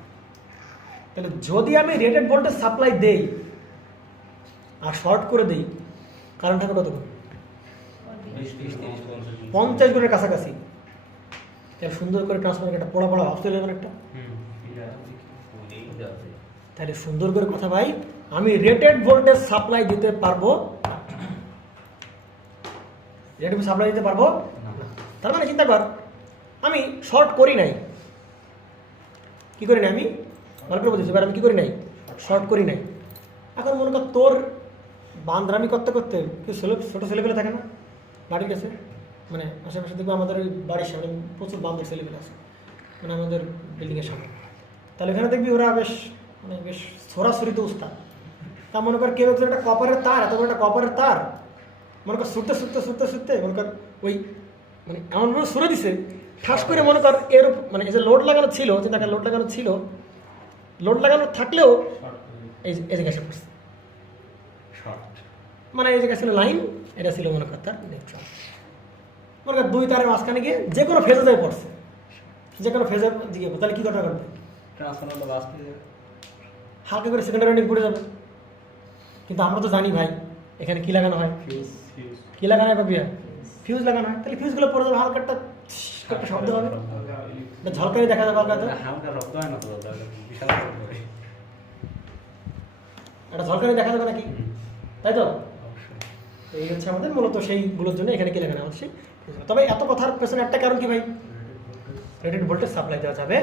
তাহলে যদি আমি রেটেড ভোল্টেজ সাপ্লাই দেই আর শর্ট করে দেই, কারেন্ট হবে কত গুণ? 50 গুণের কাছাকাছি। তাহলে সুন্দর করে ট্রান্সফরমার একটা পড়া ভাব চলে যাবে একটা। তাহলে সুন্দর করে কথা ভাই, আমি রেটেড ভোল্টেজ সাপ্লাই দিতে পারবো, রেটেড সাপ্লাই দিতে পারবো না। তার মানে চিন্তা কর, আমি শর্ট করি নাই, কি করি নাই? আমি ভালো করে বলছি, এবার আমি কি করি নাই? শর্ট করি নাই। এখন মনে কর তোর বান্দরামি করতে করতে কিছু ছোটো ছেলেপেলে থাকে না বাড়ির কাছে, মানে আশেপাশে দেখবো আমাদের ওই বাড়ির সামনে প্রচুর বান্দর ছেলেপেলে আছে, মানে আমাদের বিল্ডিংয়ের সামনে। তাহলে এখানে দেখবি ওরা বেশ ছড়াছড়িতে উস্তাদ। তা মনে কর কেউ একটা কপারের তার, এত বড় একটা কপারের তার মনে কর ছুটতে মনে কর ওই মানে এমনভাবে সরে দিছে ঠাস করে মনে কর এর মানে এই যে লোড লাগানো ছিল লোড লাগানো থাকলেও এই জায়গায় এসে পড়ছে শর্ট মানে এই জায়গায় ছিল লাইন, এটা ছিল মনে কর তার নিউট্রাল। মনে কর দুই তারের মাঝখানে গিয়ে যে কোনো ফেজে যায় পড়ছে, যে কোনো ফেজের দিকে, তাহলে কি কথা করবে? ট্রান্সফরমারটা বাস পেয়ে যাবে। হালকা করে সেকেন্ডারি ওয়াইন্ডিং পড়ে যাবে। কিন্তু আমরা তো জানি ভাই এখানে কি লাগানো হয়, ফিউজ কি লাগানো হয় বাবিয়া, ফিউজ লাগানো হয়। তাহলে ফিউজগুলো পড়ে যাবে, হালকা একটা শব্দ হবে, ঝলকানি দেখা যাবে, হালকা হালকা শব্দ হয় না তো দাদা, বিশাল শব্দ হয়। একটা ঝলকানি দেখা যাবে নাকি, তাই তো? অবশ্যই। তো এই হচ্ছে আমাদের মূলত সেইগুলোর জন্য এখানে কি লাগানো হচ্ছে। তবে এত কথার পেছনে একটা কারণ কি ভাই, রেটেড ভোল্টেজ সাপ্লাই দেওয়া যাবে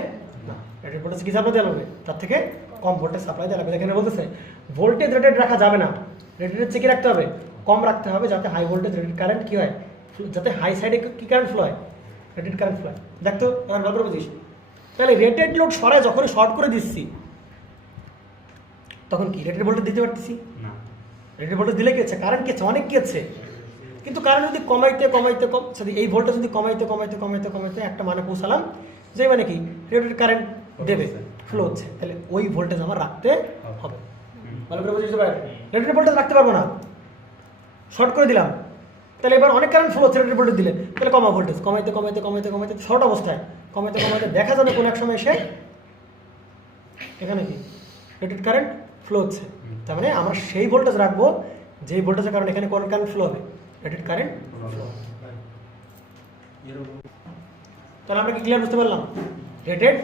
না। রেটেড ভোল্টেজ কি সাপ্লাই দেওয়া লাগবে, তার থেকে কম ভোল্টেজ সাপ্লাই দেওয়া লাগবে। এখানে বলতেছে ভোল্টেজ রেটেড রাখা যাবে না, রেটেড চেকে রাখতে হবে, কম রাখতে হবে, যাতে হাই ভোল্টেজ রেটেড কারেন্ট কি হয়, যাতে হাই সাইডে কি কারেন্ট ফ্লো হয়, রেটেড কারেন্ট ফ্লো হয়। দেখ তো এবার ভালো করে বুঝিস। তাহলে রেটেড লোড সরাই যখনই শর্ট করে দিচ্ছি তখন কি রেটেড ভোল্টেজ দিতে পারতেছি না, রেটেড ভোল্টেজ দিলে কি হচ্ছে, কারেন্ট কি হচ্ছে, অনেক কি হচ্ছে। কিন্তু কারেন্ট যদি কমাইতে এই ভোল্টেজ যদি কমাইতে একটা মানে পৌঁছালাম, যে মানে কি রেটেড কারেন্ট দেবে, ফ্লো হচ্ছে, তাহলে ওই ভোল্টেজ আমার রাখতে হবে। ভালো করে বুঝতে পারেন, রেটেড ভোল্টেজ রাখতে পারবো না, শর্ট করে দিলাম, তাহলে এবার অনেক কারেন্ট ফ্লো হচ্ছে রেটেড ভোল্টেজ দিলে, তাহলে কমা ভোল্টেজ কমাইতে শর্ট অবস্থায় কমাইতে দেখা যাবে কোনো এক সময় এসে এখানে কি রেটেড কারেন্ট ফ্লো হচ্ছে। তার মানে আমরা সেই ভোল্টেজ রাখবো যেই ভোল্টেজের কারণে এখানে কোন কারেন্ট ফ্লো হবে, রেটেড কারেন্ট ফ্লো। তাহলে আমরা কি ক্লিয়ার বুঝতে পারলাম, রেটেড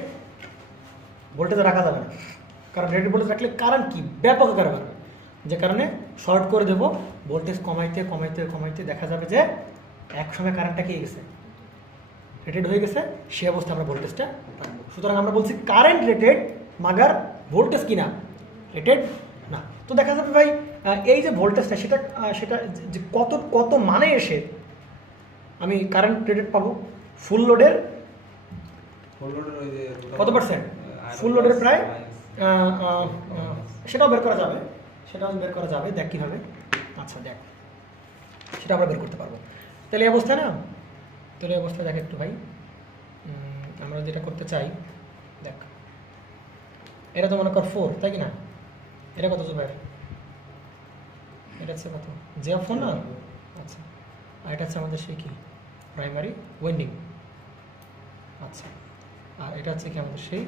ভোল্টেজ রাখা যাবে না, কারণ রেটেড ভোল্টেজ রাখলে কারেন্ট কি ব্যাপক আকারে বাড়বে, যে কারণে শর্ট করে দেবো, ভোল্টেজ কমাইতে দেখা যাবে যে একসময় কারেন্টটা কি গেছে, রেটেড হয়ে গেছে, সে অবস্থায় আমরা ভোল্টেজটা রাখবো। সুতরাং আমরা বলছি কারেন্ট রেটেড মাগার ভোল্টেজ কি না রেটেড না। তো দেখা যাবে ভাই এই যে ভোল্টেজটা সেটা যে কত মানে এসে আমি কারেন্ট রেটেড পাবো, ফুল লোডের কত পার্সেন্ট, ফুল লোডের প্রায় সেটাও বের করা যাবে, দেখ কীভাবে, আচ্ছা দেখ সেটা আমরা বের করতে পারবো। তাহলে এই অবস্থা না, তাহলে এই অবস্থা দেখ একটু ভাই, আমরা যেটা করতে চাই দেখ, এটা তো মনে কর 4, তাই কি না, এটা কত জুবাইর, এটা হচ্ছে কত J4 না, আচ্ছা, আর এটা হচ্ছে আমাদের সেই কি প্রাইমারি ওয়েন্ডিং, আচ্ছা, আর এটা হচ্ছে কি আমাদের সেই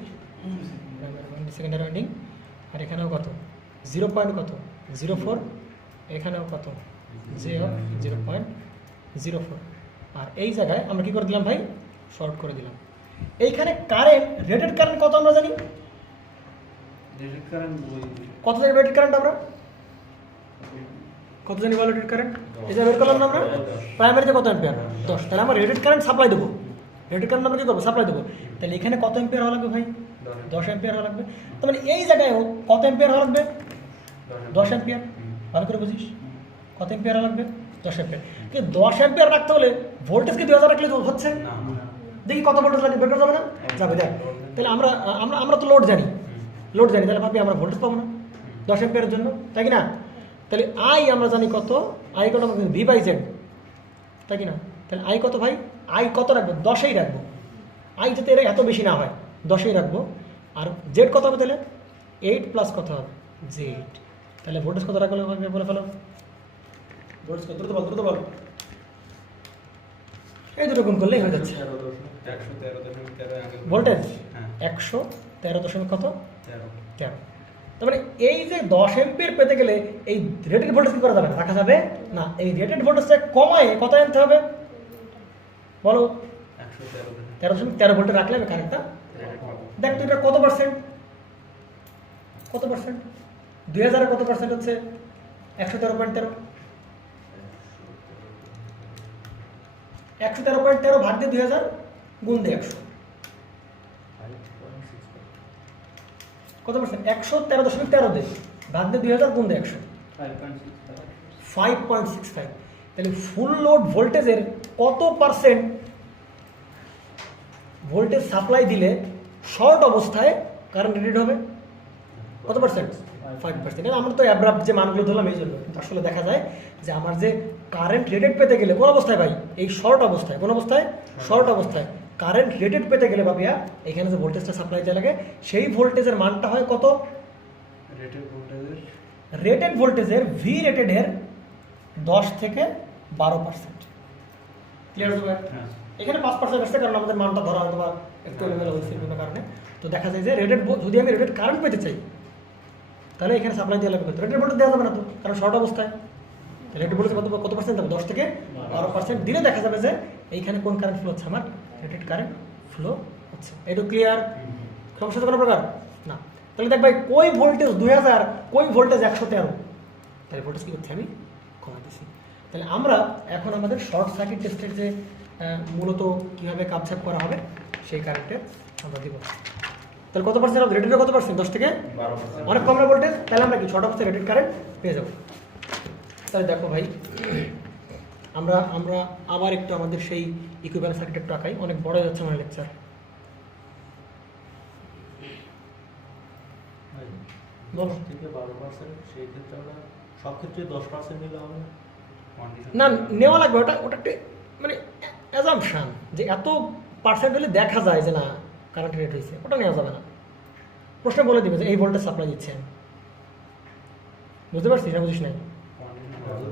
প্রাইমারি ওয়েন্ডিং, সেকেন্ডারি ওয়েন্ডিং, আর এখানেও কত 0.04, এখানেও কত J0.04, আর এই জায়গায় আমরা কি করে দিলাম ভাই, শর্ট করে দিলাম। এইখানে কারেন্ট রেটেড কারেন্ট কত আমরা জানি, কত জানি রেটেড কারেন্ট, আমরা কত জানি বল রেটেড কারেন্ট, এটা বের করলাম না আমরা, প্রাইমারিতে কত অ্যাম্পিয়ার 10, তাহলে আমরা রেটেড কারেন্ট সাপ্লাই দেবো, রেটেড কারেন্ট আমরা কি করবো, সাপ্লাই দেবো। তাহলে এখানে কত অ্যাম্পিয়ার হওয়া লাগবে ভাই, 10 অ্যাম্পিয়ার হওয়া লাগবে। তার মানে এই জায়গায় কত অ্যাম্পিয়ার হওয়া লাগবে, 10 অ্যাম্পিয়ার। ভালো করে বুঝিস, কত অ্যাম্পিয়ার হওয়া লাগবে, 10 অ্যাম্পিয়ার। কিন্তু 10 অ্যাম্পিয়ার রাখতে হলে ভোল্টেজকে 2000 রাখলে তো হচ্ছে, দেখি কত ভোল্টেজ লাগে, বের করা যাবে না, যাবে। দেখ তাহলে আমরা তো লোড জানি, তাহলে ভাবি আমরা ভোল্টেজ পাবো না 10 অ্যাম্পিয়ারের জন্য, তাই কি না। তাহলে আই আমরা জানি কত, আই কত আমরা V/Z, তাই কি না। তাহলে আই কত ভাই, আই কত রাখবো, 10ই রাখবো, আই যাতে এর এত বেশি না হয় 10ই রাখবো। আর জেড কত হবে, তাহলে 8 প্লাস কত হবে Z, তাহলে ভোল্টেজ কত রাখলে হবে, বলে ফেলো ভোল্টেজ কত, দ্রুত বল, এই দুটো গুণ করলেই হয়ে যাচ্ছে ভোল্টেজ 113 কত 13। তার মানে এই যে 10 অ্যাম্পিয়ার পেতে গেলে এই রেটেড ভোল্টেজ কি করা যাবে, রাখা যাবে না। এই রেটেড ভোল্টেজটা কমায় কত আনতে হবে বলো, 13 ভোল্টে রাখলে আমি কারেন্টটা দেখ তো, এটা কত পার্সেন্ট, 2000 কত পার্সেন্ট হচ্ছে 113.13, 113.13 ভাগ দিয়ে 2000 গুণ দিয়ে 100, কত পার্সেন্ট, 113.13 দিয়ে ভাগ দিয়ে 2000 গুণ দিয়ে 100, 5.65। তাহলে ফুল লোড ভোল্টেজের কত পার্সেন্ট ভোল্টেজ সাপ্লাই দিলে শর্ট অবস্থায় কারেন্ট রেটেড হবে, কত পার্সেন্ট? 5%। আমরা তো অ্যাব্রাপ্ট যে মানগুলো ধরলাম এই জন্য, কিন্তু আসলে দেখা যায় যে আমার যে কারেন্ট রেটেড পেতে গেলে কোন অবস্থায় ভাই, এই শর্ট অবস্থায়, কোন অবস্থায়? শর্ট অবস্থায় কারেন্ট রেটেড পেতে গেলে ভাবিয়া এখানে যে ভোল্টেজটা সাপ্লাই দেওয়া লাগে সেই ভোল্টেজের মানটা হয় কত? রেটেড ভোল্টেজের ভি রেটেডের 10 থেকে 12%। ক্লিয়ার হবে? হ্যাঁ। এখানে 5% আসছে কারণ আমাদের মানটা ধরা হয়তো বা একটু এলোমেলো হয়েছে বিভিন্ন কারণে। তো দেখা যায় যে রেটেড, যদি আমি রেটেড কারেন্ট পেতে চাই তাহলে এখানে সাপ্লাই দেওয়া লাগবে কত? রেটেড ভোল্টেজ দেওয়া যাবে না তো, কারণ শর্ট অবস্থায়। রেটেড ভোল্টেজ কত পার্সেন্ট হবে? 10 থেকে 12% দিলে দেখা যাবে যে এইখানে কোন কারেন্ট ফ্লো হচ্ছে? আমার রেটেড কারেন্ট ফ্লো হচ্ছে। এটা ক্লিয়ার? সমস্যা তো কোনো প্রকার না। তাহলে দেখ ভাই, কই ভোল্টেজ 2000, কই ভোল্টেজ 113, তাহলে ভোল্টেজ কী করছি আমি? কমাতেছি। তাহলে আমরা এখন আমাদের শর্ট সার্কিট টেস্টের যে মূলত কীভাবে কাপছাপ করা হবে সেই কারেন্টে আমরা দিব। তাহলে কত পার্সেন্ট হবে? রেটেডে কত পার্সেন্ট? 10 থেকে 12%। অনেক কম না ভোল্টেজ, তাহলে আমরা কি শর্ট অবস্থায় রেটেড কারেন্ট পেয়ে যাবো। তাহলে দেখো ভাই, আমরা আবার একটু আমাদের সেই ইকুইভ্যালেন্ট সার্কিট একটু আঁকাই, অনেক বড় হয়ে যাচ্ছে আমার লেকচার। বলো। 10 থেকে 12%, সেই ক্ষেত্রে আমরা সব ক্ষেত্রে 10% নিলে হবে না? না, নেওয়া লাগবে, ওটা একটা মানে অ্যাজাম্পশন যে এত পার্সেন্ট হলে দেখা যায় যে না কারেন্ট রেট হয়েছে, ওটা নেওয়া যাবে না। প্রশ্ন বলে দিবে যে এই ভোল্টেজ সাপ্লাই দিচ্ছেন, বুঝতে পারছিস না? বুঝিস নাই?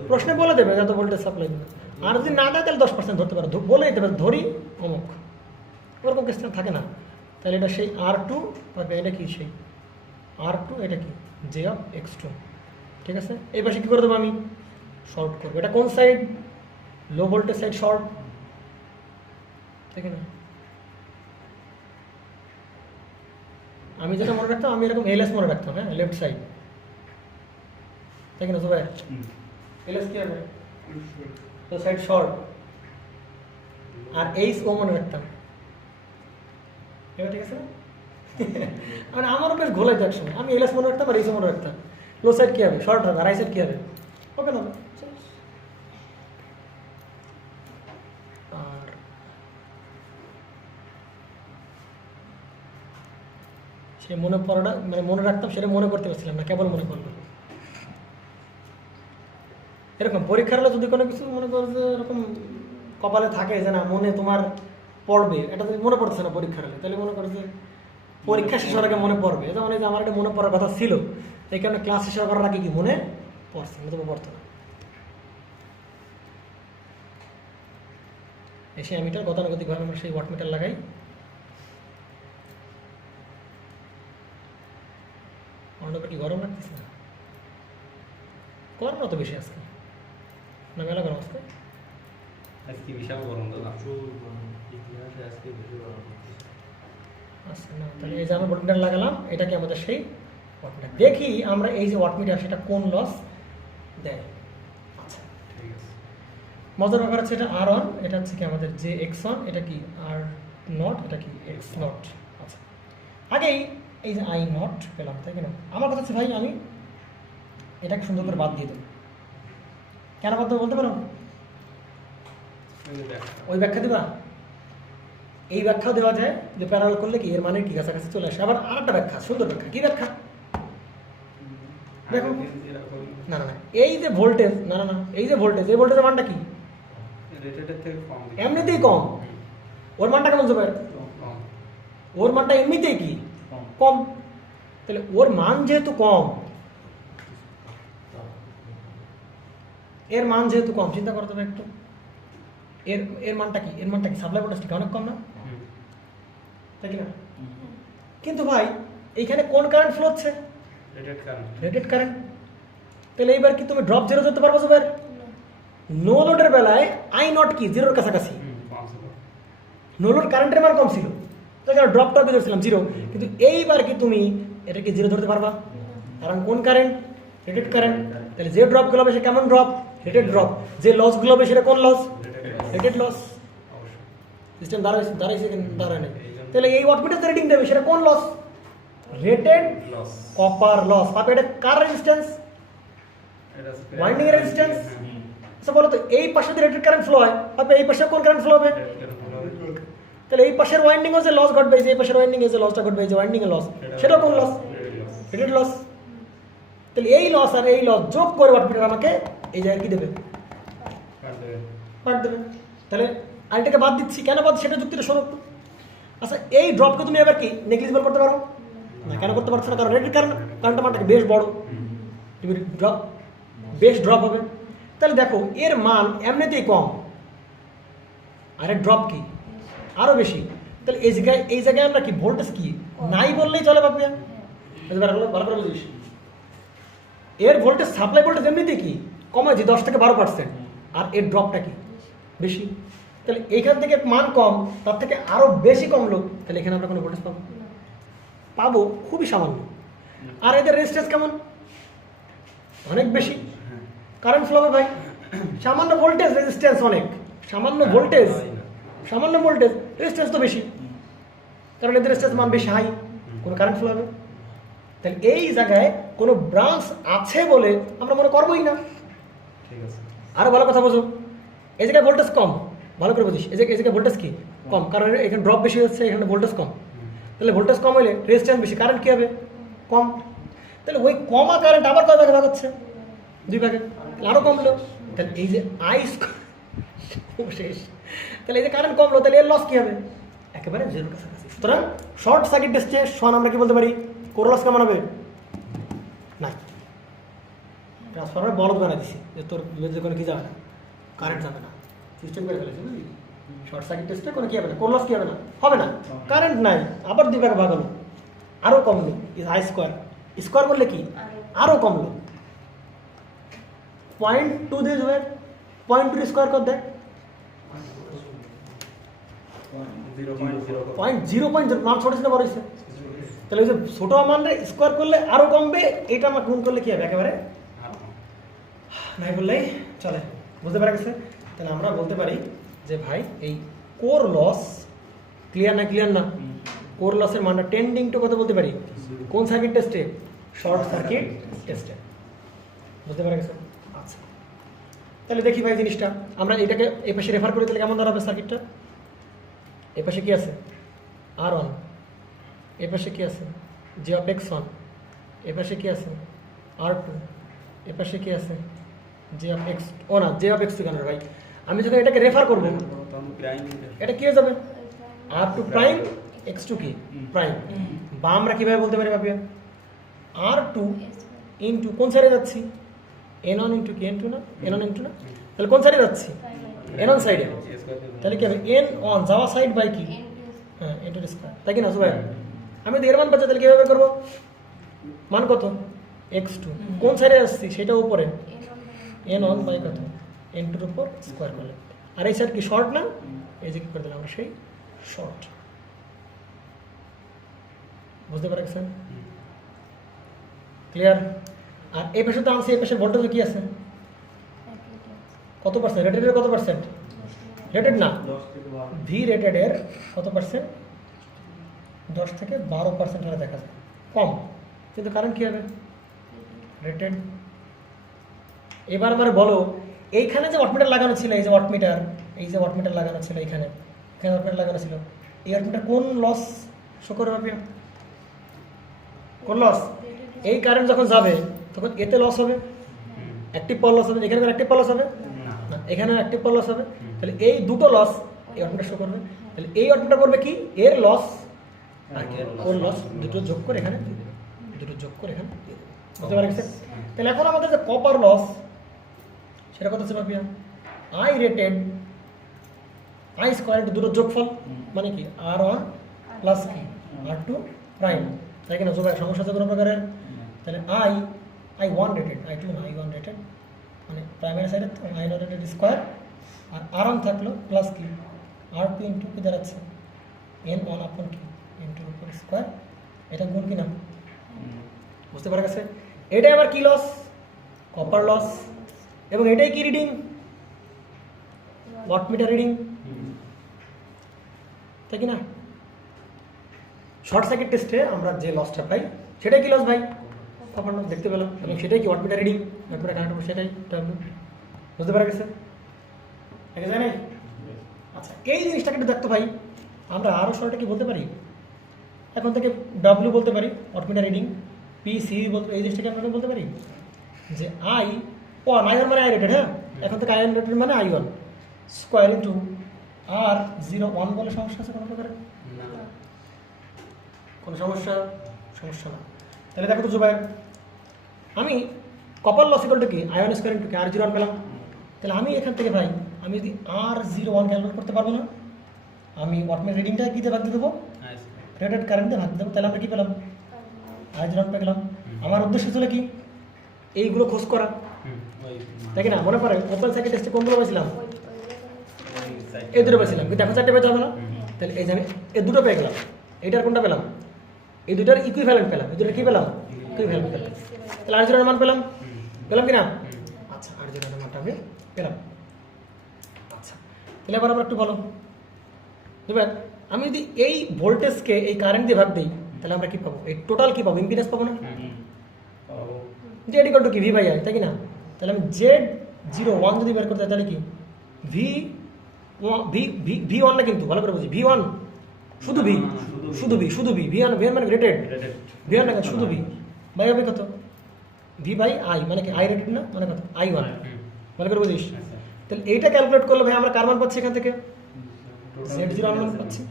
প্রশ্নে বলে দেবে যত ভোল্টেজ সাপ্লাই দেবে। আর যদি না দেয় তাহলে 10% ধরতে পারো, বলে দিতে পারে ধরি অমুক, ওরকম কেস থাকে না। তাহলে এটা সেই R2, এটা কি সেই R2, এটা কি J of X2, ঠিক আছে? এই পাশে কী করে দেবো আমি? শর্ট করবো। এটা কোন side? Low voltage side short, ঠিক না? আমি যেটা মনে রাখতাম, আমি এরকম LS মনে রাখতাম, হ্যাঁ, লেফট সাইড, ঠিক না? সবাই LS কি হবে? তো সাইড শর্ট। আর HO মনে রাখতাম, ঠিক আছে? মানে আমারও বেশ ঘোলাইতে একসময়, আমি LS মনে রাখতাম আর HO মনে রাখতাম। লো সাইড কি হবে? শর্ট হবে। আর হাই সাইড কি হবে? ওকে না? আর সে মনে পড়াটা মানে মনে রাখতাম, সেটা মনে করতে পারছিলাম না, কেবল মনে পড়লো। এরকম পরীক্ষার হলে যদি কোনো কিছু মনে করো যে এরকম কপালে থাকে যে না মনে তোমার পড়বে, এটা যদি মনে পড়ছে না পরীক্ষার হলে, তাহলে মনে করো যে পরীক্ষা শেষ হওয়ার আগে মনে পড়বে। যেমন এই যে আমার এটা মনে পড়ার কথা ছিল, এই কারণে ক্লাস শেষ করার আগে কি মনে পড়ছে, নতুবা পড়তো না। এসে অ্যামিটার গতানুগতিকভাবে আমরা সেই ওয়াটমিটার লাগাই। অন্যটা কি গরম লাগতেছে না? গরম না তো বেশি আজকে, না মেলা গরম আজকে? আজকে বিশাল গরম দাদা। প্রচুর ইতিহাসে আজকে বেশি গরম হচ্ছে। আচ্ছা, না তাহলে এই যে আমরা ওয়াটমিটার লাগালাম, এটা কি আমাদের সেই ওয়াটমিটার। দেখি আমরা এই যে ওয়াটমিটার সেটা কোন লস দেয়। আচ্ছা, ঠিক আছে। মজার ব্যাপার হচ্ছে এটা R1, এটা হচ্ছে কি আমাদের যে X1, এটা কি R0, এটা কি X0। আচ্ছা, আগেই এই যে I0 পেলাম, তাই কিনা? আমার কথা হচ্ছে ভাই আমি এটাকে সুন্দর করে বাদ দিয়ে দেবো। কেন বাদ দেবো বলতে পারো? ওই ব্যাখ্যা দিবা? এই ব্যাখ্যাও দেওয়া যায় যে প্যারাল করলে কি এর মানে কি কাছাকাছি চলে আসে। আবার আরেকটা ব্যাখ্যা, সুন্দর ব্যাখ্যা। কি ব্যাখ্যা? দেখো, না না না, এই যে ভোল্টেজ, না না না, এই যে ভোল্টেজ, এই ভোল্টেজের মানটা কি? রেটেডের থেকে কম। এমনিতেই কম। ওর মানটা কেমন যাবে? কম। ওর মানটা এমনিতেই কি কম। তাহলে ওর মান যেহেতু কম, এর মান যেহেতু কম, চিন্তা করতে হবে একটু, এর এর মানটা কি? এর মানটা কি? সাপ্লাই ভোল্টেজ থেকে অনেক কম না, তাই কি না? কিন্তু ভাই এইখানে কোন কারেন্ট ফ্লো হচ্ছে? Rated current. Rated current. তাহলে এইবার কি তুমি ড্রপ জিরো ধরতে পারবো সবার? নো লোডের বেলায় I0 কি জিরোর কাছাকাছি, কম ছিল। নো লোড কারেন্টের মান কম ছিল, তাই কারণ ড্রপ টপে ধরছিলাম জিরো। কিন্তু এইবার কি তুমি এটা কি জিরো ধরতে পারবা? কারণ কোন কারেন্ট? Rated current. তাহলে যে ড্রপগুলো হবে সে কেমন ড্রপ? Rated drop. যে লসগুলো হবে সেটা কোন লস? Rated loss. অবশ্যই। সিস্টেম দাঁড়াইছে দাঁড়ায় নাই। তাহলে এই ওয়াটমিটার রিডিং দেবে সেটা কোন loss? Rated loss. Copper loss. তারপর এটা কার রেজিস্ট্যান্স? এটা ওয়াইন্ডিং এর রেজিস্ট্যান্স। আচ্ছা বলো তো, এই পাশে যদি রেটেড কারেন্ট ফ্লো হয় তারপর এই পাশে কোন কারেন্ট ফ্লো হবে? তাহলে এই পাশের ওয়াইন্ডিং এ যে লস ঘটবে, এই যে এই পাশের ওয়াইন্ডিং এ যে লসটা ঘটবে, এই যে ওয়াইন্ডিং এর লস, সেটা কোন লস? Rated loss. তাহলে এই লস আর এই লস যোগ করে ওয়াটমিটার আমাকে এই জায়গায় কি দেবে? কাট দেবে। পার্ট দেবে। তাহলে আরেকটাকে বাদ দিচ্ছি, কেন বাদ সেটা যুক্তিটা শোনো। আচ্ছা এই ড্রপকে তুমি এবার কি নেগলিজিবল করতে পারো না? কেন করতে পারছো না? কারণ রেটেড কারেন্টটা মানটাকে বেশ বড়, তুমি ড্রপ বেশ ড্রপ হবে। তাহলে দেখো এর মান এমনিতেই কম, আর এর ড্রপ কি আরও বেশি। তাহলে এই জায়গায় আমরা কি ভোল্টেজ কি নাই বললেই চলে পাপিয়া। ভালো করে বুঝিস, এর ভোল্টেজ সাপ্লাই ভোল্টেজ এমনিতেই কি কমেছে 10 থেকে 12%, আর এর ড্রপটা কি বেশি। তাহলে এইখান থেকে মান কম, তার থেকে আরও বেশি কমলো, তাহলে এখানে আমরা কোনো ভোল্টেজ পাবো? পাবো খুবই সামান্য। আর এদের রেজিস্ট্যান্স কেমন? অনেক বেশি কারেন্ট ফ্লো হবে ভাই। সামান্য ভোল্টেজ রেজিস্ট্যান্স অনেক, সামান্য ভোল্টেজ রেজিস্ট্যান্স তো বেশি, কারণ এদের রেজিস্ট্যান্স মান বেশি হাই, কোনো কারেন্ট ফ্লো হবে। তাহলে এই জায়গায় কোনো ব্রাঞ্চ আছে বলে আমরা মনে করবোই না। ঠিক আছে। আরও ভালো কথা বোঝো, এই জায়গায় ভোল্টেজ কম, ভালো করে বুঝিস, এই জায়গায় ভোল্টেজ কি কম, কারণ এখানে ড্রপ বেশি হচ্ছে, এখানে ভোল্টেজ কম। তাহলে ভোল্টেজ কম হলে রেজিস্ট্যান্স বেশি, কারেন্ট কী হবে? কম। তাহলে ওই কমা কারেন্ট আবার কয় ভাগে ভাগ হচ্ছে? 2 ভাগে, আরও কমলো। তাহলে এই যে শেষ, তাহলে এই যে কারেন্ট কমলো, তাহলে এর লস কী হবে? একেবারে জিরোর কাছাকাছি। সুতরাং শর্ট সার্কিট টেস্টে শোন আমরা কি বলতে পারি? কোর লস কেমন হবে? না, ট্রান্সফরমার বলদ বানিয়ে দিছি যে তোর বিদ্যুৎ কোনো কি যাবে না, কারেন্ট যাবে না, সিস্টেম করে ফেলেছে বুঝলি। শর্ট সার্কিট টেস্টে কোনো কি হবে না, কোর লস কি হবে না, হবে না, কারেন্ট নাই, আবার 2 ভাগে ভাগ হলো, আরও কমলো। আই স্কোয়ার করলে কি আরও কমলো। 0.2 দিয়ে যাবে, 0.2 স্কোয়ার কর দেখ, 0.0 মান ছোটো ছিল বড় হয়েছে। তাহলে ওই যে ছোটো মানটা স্কোয়ার করলে আরও কমবে, এটা আমার গুণ করলে কি হবে? একেবারে নাই বললেই চলে। বুঝতে পারা গেছে? তাহলে আমরা বলতে পারি যে ভাই এই কোর লস ক্লিয়ার না? কোর লসের মানটা টেন্ডিং টু কত বলতে পারি? কোন সার্কিট টেস্টে? শর্ট সার্কিট টেস্টে। বুঝতে পারা গেছে? আচ্ছা, তাহলে দেখি ভাই জিনিসটা আমরা এটাকে এই পাশে রেফার করে দিলে কেমন দাঁড়াবে সার্কিটটা? এ পাশে কি আছে? R1, এ পাশে কি আছে? জি অফ X1, এ পাশে কি আছে? R2, এ পাশে কি আছে? জি অফ X, ও না জি অফ X2 কেন ভাই? আমি যখন এটাকে রেফার করবো এটা কি হয়ে যাবে? R2 প্রাইম, X2 কি প্রাইম। বা আমরা কীভাবে বলতে পারি ভাবিয়া? R2 ইন্টু কোন সাইডে যাচ্ছি? N1 ইন্টু কি N2 না? N1 ইন্টু না, তাহলে কোন সাইডে যাচ্ছি? N1 সাইডে। তাহলে কি হবে? N1 যাওয়া সাইড বাই কি? হ্যাঁ, N2 স্কোয়ার, তাই কি না ভাই? আমি তো এর মান পাচ্ছি, তাহলে কীভাবে করবো? মান কত? X2 কোন সাইডে আসছি সেটা উপরে, N1 বাই কত? N2 উপর স্কোয়ার করলে। আর এই সাইড কি শর্ট না? এই যে কি করে দিলাম আমরা সেই শর্ট। বুঝতে পারছেন? ক্লিয়ার? আর এই পাশে তো আনছি, এই পাশে ভোল্টেজ কি আছে? কত পার্সেন্ট? রেটেডের কত পার্সেন্ট? রেটেড না, ভি রেটেডের কত পার্সেন্ট? 10 থেকে 12% হলে দেখা যায় কম, কিন্তু কারেন্ট কী হবে? রেটেড। এবার আমার বলো, এইখানে যে ওয়াটমিটার লাগানো ছিল, এই যে ওয়াটমিটার লাগানো ছিল, এখানে ওয়াটমিটার লাগানো ছিল, এই ওয়াটমিটার কোন লস শো করে পাবে? কোন লস? এই কারেন্ট যখন যাবে তখন এতে লস হবে, অ্যাক্টিভ পাওয়ার লস হবে। এখানে অ্যাক্টিভ পাওয়ার লস হবে না, এখানে অ্যাক্টিভ পাওয়ার লস হবে। তাহলে এই দুটো লস এই ওয়াটমিটার শো করবে। তাহলে এই ওয়াটমিটার করবে কি? এর লস আর কোন লস দুটো যোগ করে এখানে দিয়ে দেবে, বুঝতে পারছি? তাহলে এখন আমাদের যে কপার লস সেটা কত ছিল ভাবিয়া? আই রেটেড আই স্কোয়ার দুটো যোগফল, মানে কি R1 প্লাস কি R2 প্রাইম, তাই কিনা? যোগ সমস্যা আছে কোনো প্রকারের? তাহলে I1 রেটেড, I2 না, I1 রেটেড, মানে প্রাইমারি সাইডে তো I1 রেটেড স্কোয়ার, আর R1 থাকলো প্লাস কি R2 ইন্টু কি দাঁড়াচ্ছে? N1 আপন কি N2 উপর স্কোয়ার, এটা গুণ কি না? বুঝতে পারা গেছে? এটাই আবার কি লস? Copper loss. এবং এটাই কি রিডিং? ওয়াটমিটার রিডিং, তাই কি না? শর্ট সার্কিট টেস্টে আমরা যে লসটা পাই সেটাই কি লস ভাই? কপার লস দেখতে পেলাম, এবং সেটাই কি ওয়াটমিটার রিডিং, ওয়াটমিটার কানেক্ট হবে, সেটাই ডাব্লিউ। বুঝতে পারা গেছে? ঠিক আছে না? আচ্ছা, এই জিনিসটাকে একটু দেখতো ভাই, আমরা আরও শর্টে কি বলতে পারি? এখন থেকে ডাব্লিউ বলতে পারি ওয়াটমিটার রিডিং, পিসি বলতে এই জিনিসটাকে আমরা বলতে পারি যে আই ওয়ান আই ওয়ান মানে আই রেটেড, হ্যাঁ এখন থেকে আই ওয়ান রেটেড মানে আই ওয়ান স্কোয়ার ইন্টু আর 0 1 বলে সমস্যা আছে কোনো প্রকারে? না কোনো সমস্যা না। তাহলে দেখো তো জুবাইর, আমি কপার লস ইকুয়াল টু কি আই ওয়ান স্কোয়ার ইন্টু কি আর 0 1 পেলাম। তাহলে আমি এখান থেকে ভাই আমি যদি আর 0 1 ক্যালকুলেট করতে পারবো না, আমি ওয়াটমিটার রিডিংটা কী দিয়ে ভাগ দিয়ে দেবো? রেটেড কারেন্ট দিয়ে ভাগ দিয়ে দেবো। তাহলে আমরা কী পেলাম? আর 0 1 পেয়ে গেলাম। আমার উদ্দেশ্য ছিল কি এইগুলো খোঁজ করা, তাই কি না? মনে পড়ে ওপেন সার্কিট টেস্টে কোনগুলো পাইছিলাম? এই দুটো পেয়েছিলাম, কিন্তু এখন 4টে পেতে হবে না। তাহলে এই যে আমি এই দুটো পেয়ে গেলাম, এইটার কোনটা পেলাম? এই দুটোর ইকুইভ্যালেন্ট পেলাম। এই দুটো কী পেলাম? ইকুইভ্যালেন্ট পেলাম। তাহলে আর 0 মান পেলাম কি না? আচ্ছা, আর 0 মানটা আমি পেলাম। আচ্ছা, তাহলে এবার আমরা একটু বলো, এবার আমি যদি এই ভোল্টেজকে এই কারেন্ট দিয়ে ভাগ দিই তাহলে আমরা কি পাবো? এই টোটাল কি পাবো? ইম্পিডেন্স পাবো না? জেড ইকুয়াল টু কি ভি বাই আই, তাই কি না? তাহলে আমি জেড 0 1 যদি বের করতে তাহলে কি ভি ভি ওয়ান না, কিন্তু ভালো করে বুঝি ভি ওয়ান শুধু ভি ভি ওয়ান মানে রেটেড ভি ওয়ান না, শুধু ভি বাই হবে কত? ভি বাই আই মানে কি আই রেটেড না, মানে কত? I one. ভালো করে বুঝিস। তাহলে এইটা ক্যালকুলেট করলে ভাই আমরা কার মান পাচ্ছি এখান থেকে? জেড 0 মান পাচ্ছি।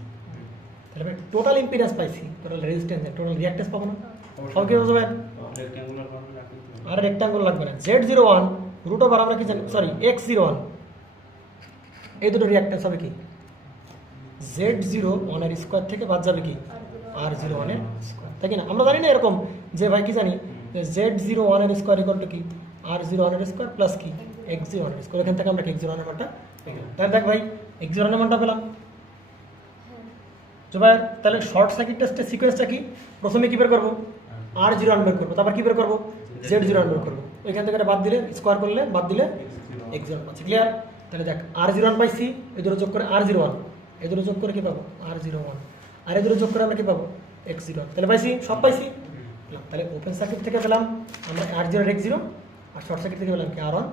তাহলে ভাই টোটাল ইম্পিডেন্স পাইছি, টোটাল রেজিস্ট্যান্স টোটাল রিঅ্যাক্ট্যান্স পাবো না? সব কি বুঝবেন? আর রেক্ট্যাঙ্গুলার লাগবে না। জেড 0 1 রুট ওভার আমরা কি জানি, সরি এক্স 0 1, এই দুটো রিঅ্যাক্ট্যান্স হবে কি জেড 0 1 এর স্কোয়ার থেকে বাদ যাবে কি আর 0 1 এর স্কোয়ার, তাই কি না? আমরা জানি না এরকম যে ভাই কি জানি জেড 0 1 এর স্কোয়ার ইকুয়াল টু কি আর 0 1 এর স্কোয়ার প্লাস কি এক্স 0 1 এর স্কোয়ার। এখান থেকে আমরা এক্স 0 1 এর মানটা পেয়ে গেলাম। তাহলে দেখ ভাই এক্স 0 1 এর মানটা পেলাম। জুবাইর, তাহলে শর্ট সার্কিট টেস্টের সিকোয়েন্সটা কি? প্রথমে কি বের করবো? আর 0 1 বের করবো, তারপর কি বের করবো? জেড 0 1 বের করবো। এখান থেকে বাদ দিলে স্কোয়ার করলে বাদ দিলে এক্স 0 1 পাচ্ছি। ক্লিয়ার? তাহলে দেখ আর 0 1 পাইছি, এই দুটো যোগ করে আর 0 1, এই দুটো যোগ করে কি পাবো? আর 0 1, আর এই দুটো যোগ করে আমরা কি পাবো? এক্স 0 1। তাহলে পাইছি, সব পাইছি। তাহলে ওপেন সার্কিট থেকে পেলাম আমরা আর 0 এক্স 0, আর শর্ট সার্কিট থেকে পেলাম কি আর 1।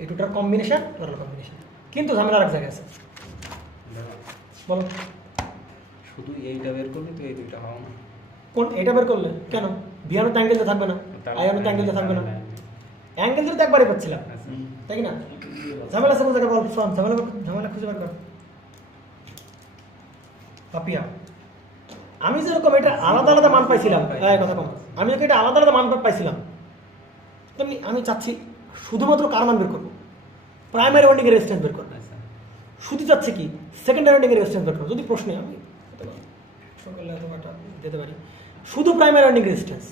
এই দুটার কম্বিনেশন টোটাল কম্বিনেশন। কিন্তু ঝামেলা আর এক জায়গায় আছে, বলো। শুধু এইটা বের করলে তো এই দুইটা হবে না। কোন এটা বের করলে কেন? ভিআর তো অ্যাঙ্গেলটা থাকবে না, আইআর তো অ্যাঙ্গেলটা থাকবে না। অ্যাঙ্গেল তো একবারই পাচ্ছিলাম, তাই কি না? ঝামেলা আছে কোন জায়গায় বল? শোন, ঝামেলা খুঁজে বের কর পাপিয়া। আমি যেরকম এটা আলাদা আলাদা মান পাইছিলাম, কথা কম, আমি যখন এটা আলাদা আলাদা মান পাইছিলাম তেমনি আমি চাচ্ছি শুধুমাত্র কার মান বের করবো? প্রাইমারি ওয়াইন্ডিং এর রেজিস্ট্যান্স বের করবো। শুধু চাচ্ছে কি সেকেন্ডারি ওয়াইন্ডিং এর রেজিস্ট্যান্স বের করবো। যদি প্রশ্নে আমি দিতে পারি শুধু প্রাইমারি ওয়াইন্ডিং রেজিস্ট্যান্স,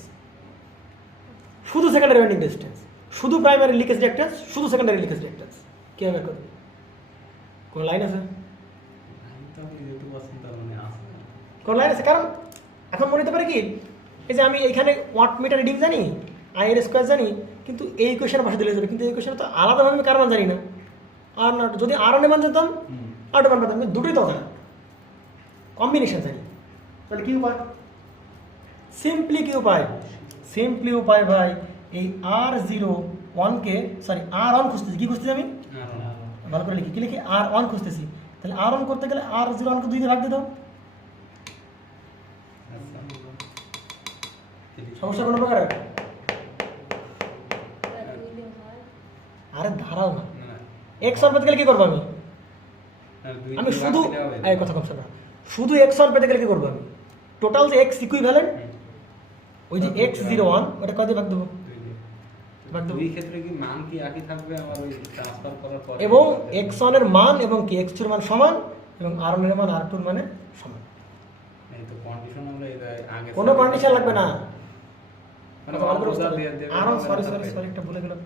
শুধু সেকেন্ডারি ওয়াইন্ডিং রেজিস্ট্যান্স, শুধু প্রাইমারি লিকেজ রিঅ্যাক্ট্যান্স, শুধু সেকেন্ডারি লিকেজ রিঅ্যাক্ট্যান্স, কে বের করবে? কোন লাইন আছে? কোন লাইন আছে? কারণ এখন মনে হতে পারে কি এই যে আমি এখানে ওয়াট মিটার রিডিং জানি, আই এর স্কোয়ার জানি, কিন্তু এই ইকুয়েশনের পাশে দিলে যাবে, কিন্তু এই ইকুয়েশনে তো আলাদাভাবে আমি কার মান জানি না। আর না যদি আর মান জানতাম আর মান পেতাম, কিন্তু দুটোই তো জানা, কম্বিনেশন জানি। তাহলে কি উপায়? সিম্পলি উপায় ভাই, এই আর 0 1কে সরি আর 1 খুঁজতেছি। কি খুঁজতেছি আমি? ভালো করে লিখি, কি লিখি? আর 1 খুঁজতেছি। তাহলে আর 1 করতে গেলে আর 0 1কে 2 দিয়ে ভাগ দিয়ে দাও। সমস্যা কোনো প্রকার? আরে ধারাও না, এক্স অন পেতে গেলে কি করবো আমি? আমি শুধু এই কথা কম শোনা, শুধু এক্স অন পেতে গেলে কি করবো আমি? টোটাল যে এক্স ইকুইভ্যালেন্ট, ওই যে এক্স 0 1 ওটা কত দিয়ে ভাগ দেবো? দুই ক্ষেত্রে কি মান কি একই থাকবে আমার ওই ট্রান্সফার করার পর? এবং এক্স ওয়ান এর মান এবং কি এক্স টু এর মান সমান, এবং আর ওয়ান এর মান আর টু এর মানে সমান। এই তো কন্ডিশন আমরা আগে কোনো কন্ডিশন লাগবে না। মানে আর ওয়ান সরি একটা ভুলে গেলাম।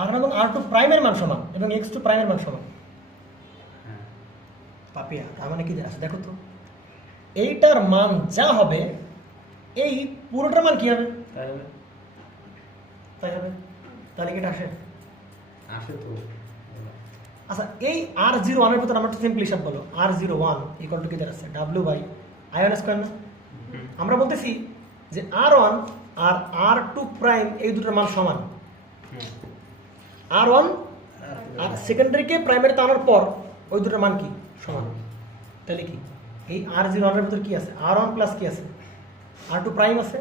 আর এবং আর টু প্রাইমের মান সমান এবং এক্স টু প্রাইমের মান সমান। হ্যাঁ পাপিয়া, তার মানে কি আছে দেখো তো, এইটার মান যা হবে এই পুরোটার মান কি হবে? তাই হবে। তাহলে কি এটা আসে তো? আচ্ছা, এই আর 0 1 এর ভিতরে আমরা একটু সিম্পল হিসাব বলো। আর 0 1 ইকুয়াল টু কি দাঁড়াচ্ছে? W by I one square না? আমরা বলতেছি যে আর 1 আর আর টু প্রাইম এই দুটোর মান সমান। আর 1 আর সেকেন্ডারিকে প্রাইমারি টানার পর ওই দুটোর মান কি সমান। তাহলে কি এই আর 0 1 এর ভিতরে কি আছে? আর 1 প্লাস কি আছে? আর টু প্রাইম আছে,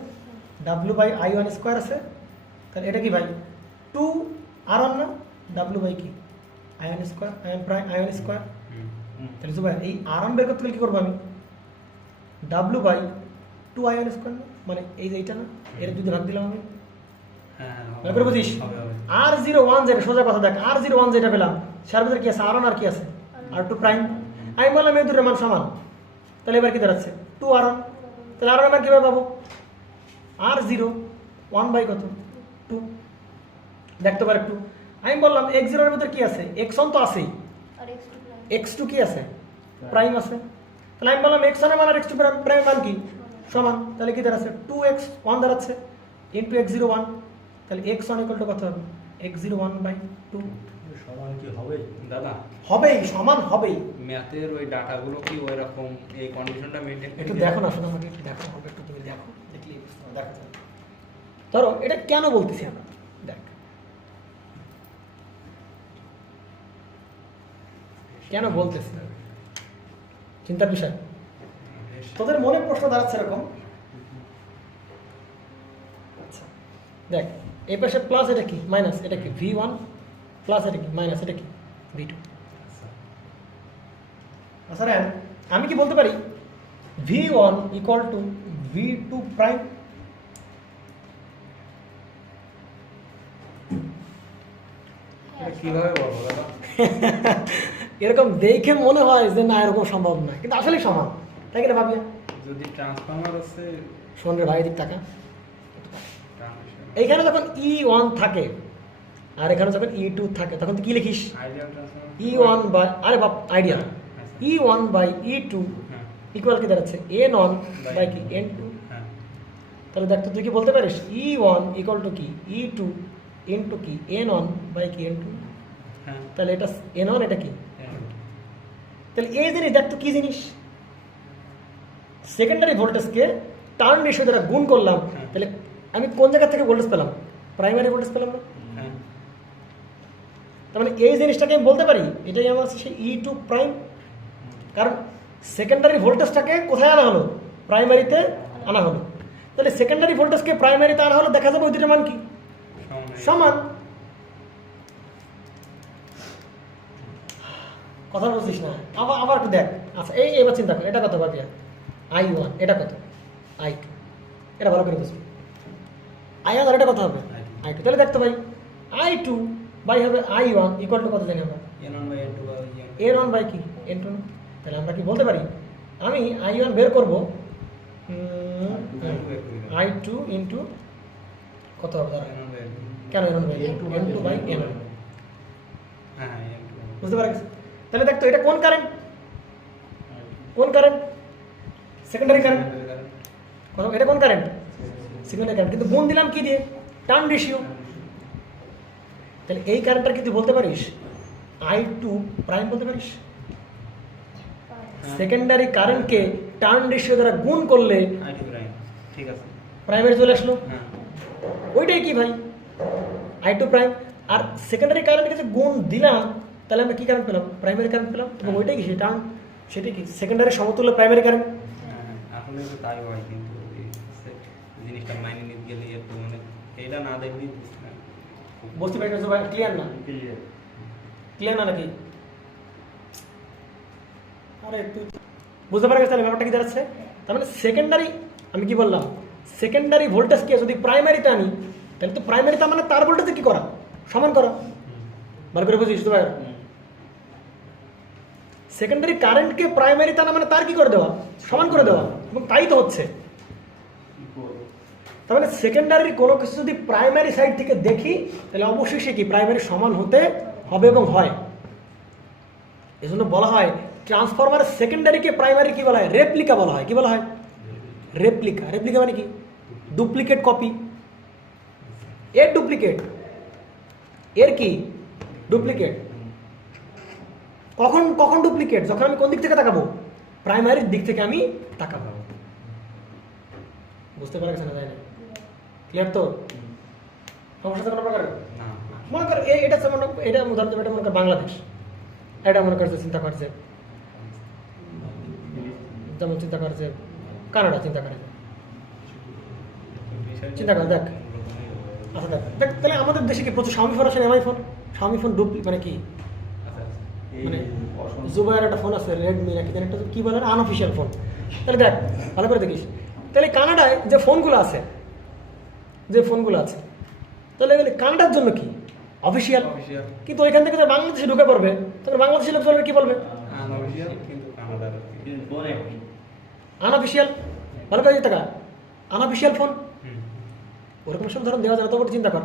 W by I one square আছে, তাহলে এটা কি ভাই 2 আর ওয়ান না, ডাব্লু বাই কি I one square, I one prime I one square. তাহলে জুবাই এই আর ওয়ান বের করতে গেলে কী করবো আমি, W by 2 I one square না, মানে এই যে এইটা না, এর যদি ভাগ দিলাম আমি, হ্যাঁ ভালো করে বুঝিস। আর 0 1 যেটা সোজা কথা দেখ, আর 0 1 যেটা পেলাম সার ভিতরে কি আছে, আর ওয়ান আর কি আছে, আর 2 প্রাইম। আমি বললাম এই দুটোর মান সমান, তাহলে এবার কি দাঁড়াচ্ছে 2 আর ওয়ান, তাহলে আর ওয়ান মান কীভাবে পাবো, আর 0 1 বাই কত 2, দেখতে পারে 2। আমি বললাম x0 এর ভিতরে কি আছে, x1 তো আছেই, আর x2 প্রাইম x2 কি আছে, প্রাইম আছে। তাহলে আমি বললাম x1 এর মান আর x2 প্রাইম মান কি সমান, তাহলে কি দাঁড়াচ্ছে 2x1 দাঁড়াচ্ছে ইন্টু x0 1, তাহলে x1 ইকুয়াল টু কত হবে, x0 1 বাই 2 সমান কি হবে? দাদা হবেই, সমান হবেই। ম্যাথের ওই ডাটাগুলো কি ওই রকম এই কন্ডিশনটা মেইনটেইন একটু দেখো না, শুধু আমাকে একটু দেখো, হবে একটু তুমি দেখো, দেখলেই বুঝতে পারবে, দেখো ধরো এটা কেন বলতেছি আমরা, দেখ কেন বলতেছি, চিন্তার বিষয়। তোদের মনে প্রশ্ন দাঁড়াচ্ছে এরকম, আচ্ছা দেখ এই পাশে প্লাস, এটা কি মাইনাস, এটা কি v1 প্লাস, এটা কি মাইনাস, এটা কি v2। আচ্ছা রে, আমি কি বলতে পারি v1 equal to v2 prime, কিভাবে বলবো দাদা? এরকম দেখে মনে হয় যে না এরকম সম্ভব না, কিন্তু আসলেই সমান, তাই কিনা ভাবিয়া। যদি ট্রান্সফর্মার আছে শোন রে ভাই, দিক টাকা ট্রান্সমিশন এইখানে যখন E1 থাকে আর এখানে যখন E2 থাকে তখন তুই কি লিখিস, আইডিয়াল ট্রান্সফর্মার E1 বাই, আরে বাপ আইডিয়া, E1 বাই E2 হ্যাঁ ইকুয়াল কি দাঁড়াচ্ছে N1 বাই কি N2। হ্যাঁ তাহলে দেখ তো তুই কি বলতে পারিস E1 ইকুয়াল টু কি E2 ইন্টু কি N1 বাই কি N2, হ্যাঁ তাহলে এটা N1 এটা কি, তাহলে এই জিনিস দেখ তো কি জিনিস, সেকেন্ডারি ভোল্টেজকে টার্ন রেশিও দ্বারা গুণ করলাম, হ্যাঁ। তাহলে আমি কোন জায়গা থেকে ভোল্টেজ পেলাম, প্রাইমারি ভোল্টেজ পেলাম না। হ্যাঁ তার মানে এই জিনিসটাকে আমি বলতে পারি এটাই আমার সেই E2 প্রাইম, কারণ সেকেন্ডারি ভোল্টেজটাকে কোথায় আনা হলো, প্রাইমারিতে আনা হলো। তাহলে সেকেন্ডারি ভোল্টেজকে প্রাইমারিতে আনা হলো, দেখা যাবে ওই দুটোর মান কি সমান। কথা বলছিস না, আবার আবার একটু দেখ। আচ্ছা এই এবার চিন্তা কর, এটা কত ভাবিয়া I1, এটা কত I2, এটা ভালো করে বুঝবি। I1 আর এটা কত হবে I2, তাহলে দেখতো ভাই I2 বাই হবে I1 ইকুয়াল টু কত জানি আমরা, N1 by N2 by N1 by কি N2। তাহলে আমরা কি বলতে পারি, আমি I1 বের করব I2 ইন্টু কত হবে দাঁড়া, N1 বাই কেন N1 by N2 by N1, হ্যাঁ N2 বুঝতে পারছিস। তাহলে দেখতো এটা কোন কারেন্ট, কোন কারেন্ট, সেকেন্ডারি কারেন্ট, কথা এটা কোন কারেন্ট, সেকেন্ডারি কারেন্ট, কিন্তু গুণ দিলাম কি দিয়ে, টার্ন রেশিও। তাহলে এই কারেন্টটা কি তুই বলতে পারিস I2 প্রাইম বলতে পারিস, সেকেন্ডারি কারেন্টকে টার্ন রেশিও দ্বারা গুণ করলে I2 প্রাইম, ঠিক আছে প্রাইমারি চলে আসলো, হ্যাঁ ওইটাই কি ভাই I2 প্রাইম। আর সেকেন্ডারি কারেন্টকে যে গুণ দিলাম তাহলে আমরা কি কারেন্ট পেলাম, প্রাইমারি কারেন্ট পেলাম, এবং ওইটাই কি সেই টার্ন, সেটাই কি সেকেন্ডারি সমতুল্য প্রাইমারি কারেন্ট। হ্যাঁ, আসলে তো তাই হয়, কিন্তু জিনিসটা মাইনে নিতে গেলে একটু মানে এইটা না দেখলেই বুঝতে না। বুঝতে পারছিস ভাই, ক্লিয়ার না, ক্লিয়ার না নাকি, আরে তুই বুঝতে পারছিস তাহলে ব্যাপারটা কি দাঁড়াচ্ছে। তার মানে সেকেন্ডারি, আমি কি বললাম, সেকেন্ডারি ভোল্টেজকে যদি প্রাইমারিতে আনি তাহলে তো প্রাইমারিতে মানে তার ভোল্টেজে কি করা, সমান করা, ভালো করে বুঝিস তো ভাই। সেকেন্ডারি কারেন্টকে প্রাইমারিতে আনা মানে তার কি করে দেওয়া, সমান করে দেওয়া, এবং তাই তো হচ্ছে। তার মানে সেকেন্ডারির কোনো কিছু যদি প্রাইমারি সাইড থেকে দেখি তাহলে অবশ্যই সে কি প্রাইমারি সমান হতে হবে এবং হয়। এজন্য বলা হয় ট্রান্সফরমারের সেকেন্ডারিকে প্রাইমারি কি বলা হয়, রেপ্লিকা বলা হয়। কি বলা হয়, রেপ্লিকা। রেপ্লিকা মানে কি, ডুপ্লিকেট কপি, এর ডুপ্লিকেট, এর কি ডুপ্লিকেট। কখন কখন ডুপ্লিকেট, যখন আমি কোন দিক থেকে তাকাবো, প্রাইমারির দিক থেকে আমি তাকাবো। বুঝতে পারছেন না, তাই না? ক্লিয়ার তো, সমস্যা কোনো প্রকার না মনে কর এটা মনে, এটা উদাহরণ দেবো, এটা মনে কর বাংলাদেশ, এটা মনে করছে চিন্তা করছে, যেমন চিন্তা করছে কানাডা, চিন্তা করে বিষয় চিন্তা কর, দেখ। আচ্ছা দেখ দেখ, তাহলে আমাদের দেশে কি প্রচুর স্বামী ফোন আছে, এমআই ফোন, স্বামী ফোন ডুপ মানে কি মানে জুবাইয়ের একটা ফোন আছে রেডমি নাকি যেন একটা কি বলে আনঅফিসিয়াল ফোন। তাহলে দেখ ভালো করে দেখিস, তাহলে কানাডায় যে ফোনগুলো আছে, তাহলে এগুলি কানাডার জন্য কি অফিসিয়াল, অফিসিয়াল কিন্তু ওইখান থেকে যে বাংলাদেশে ঢুকে পড়বে তখন বাংলাদেশের লোক বলবে কি বলবে আনঅফিসিয়াল কিন্তু কানাডার আনঅফিসিয়াল। ভালো করে টাকা আনঅফিসিয়াল ফোন হুম ওরকম সব ধরুন দেওয়া যায়, তবে চিন্তা কর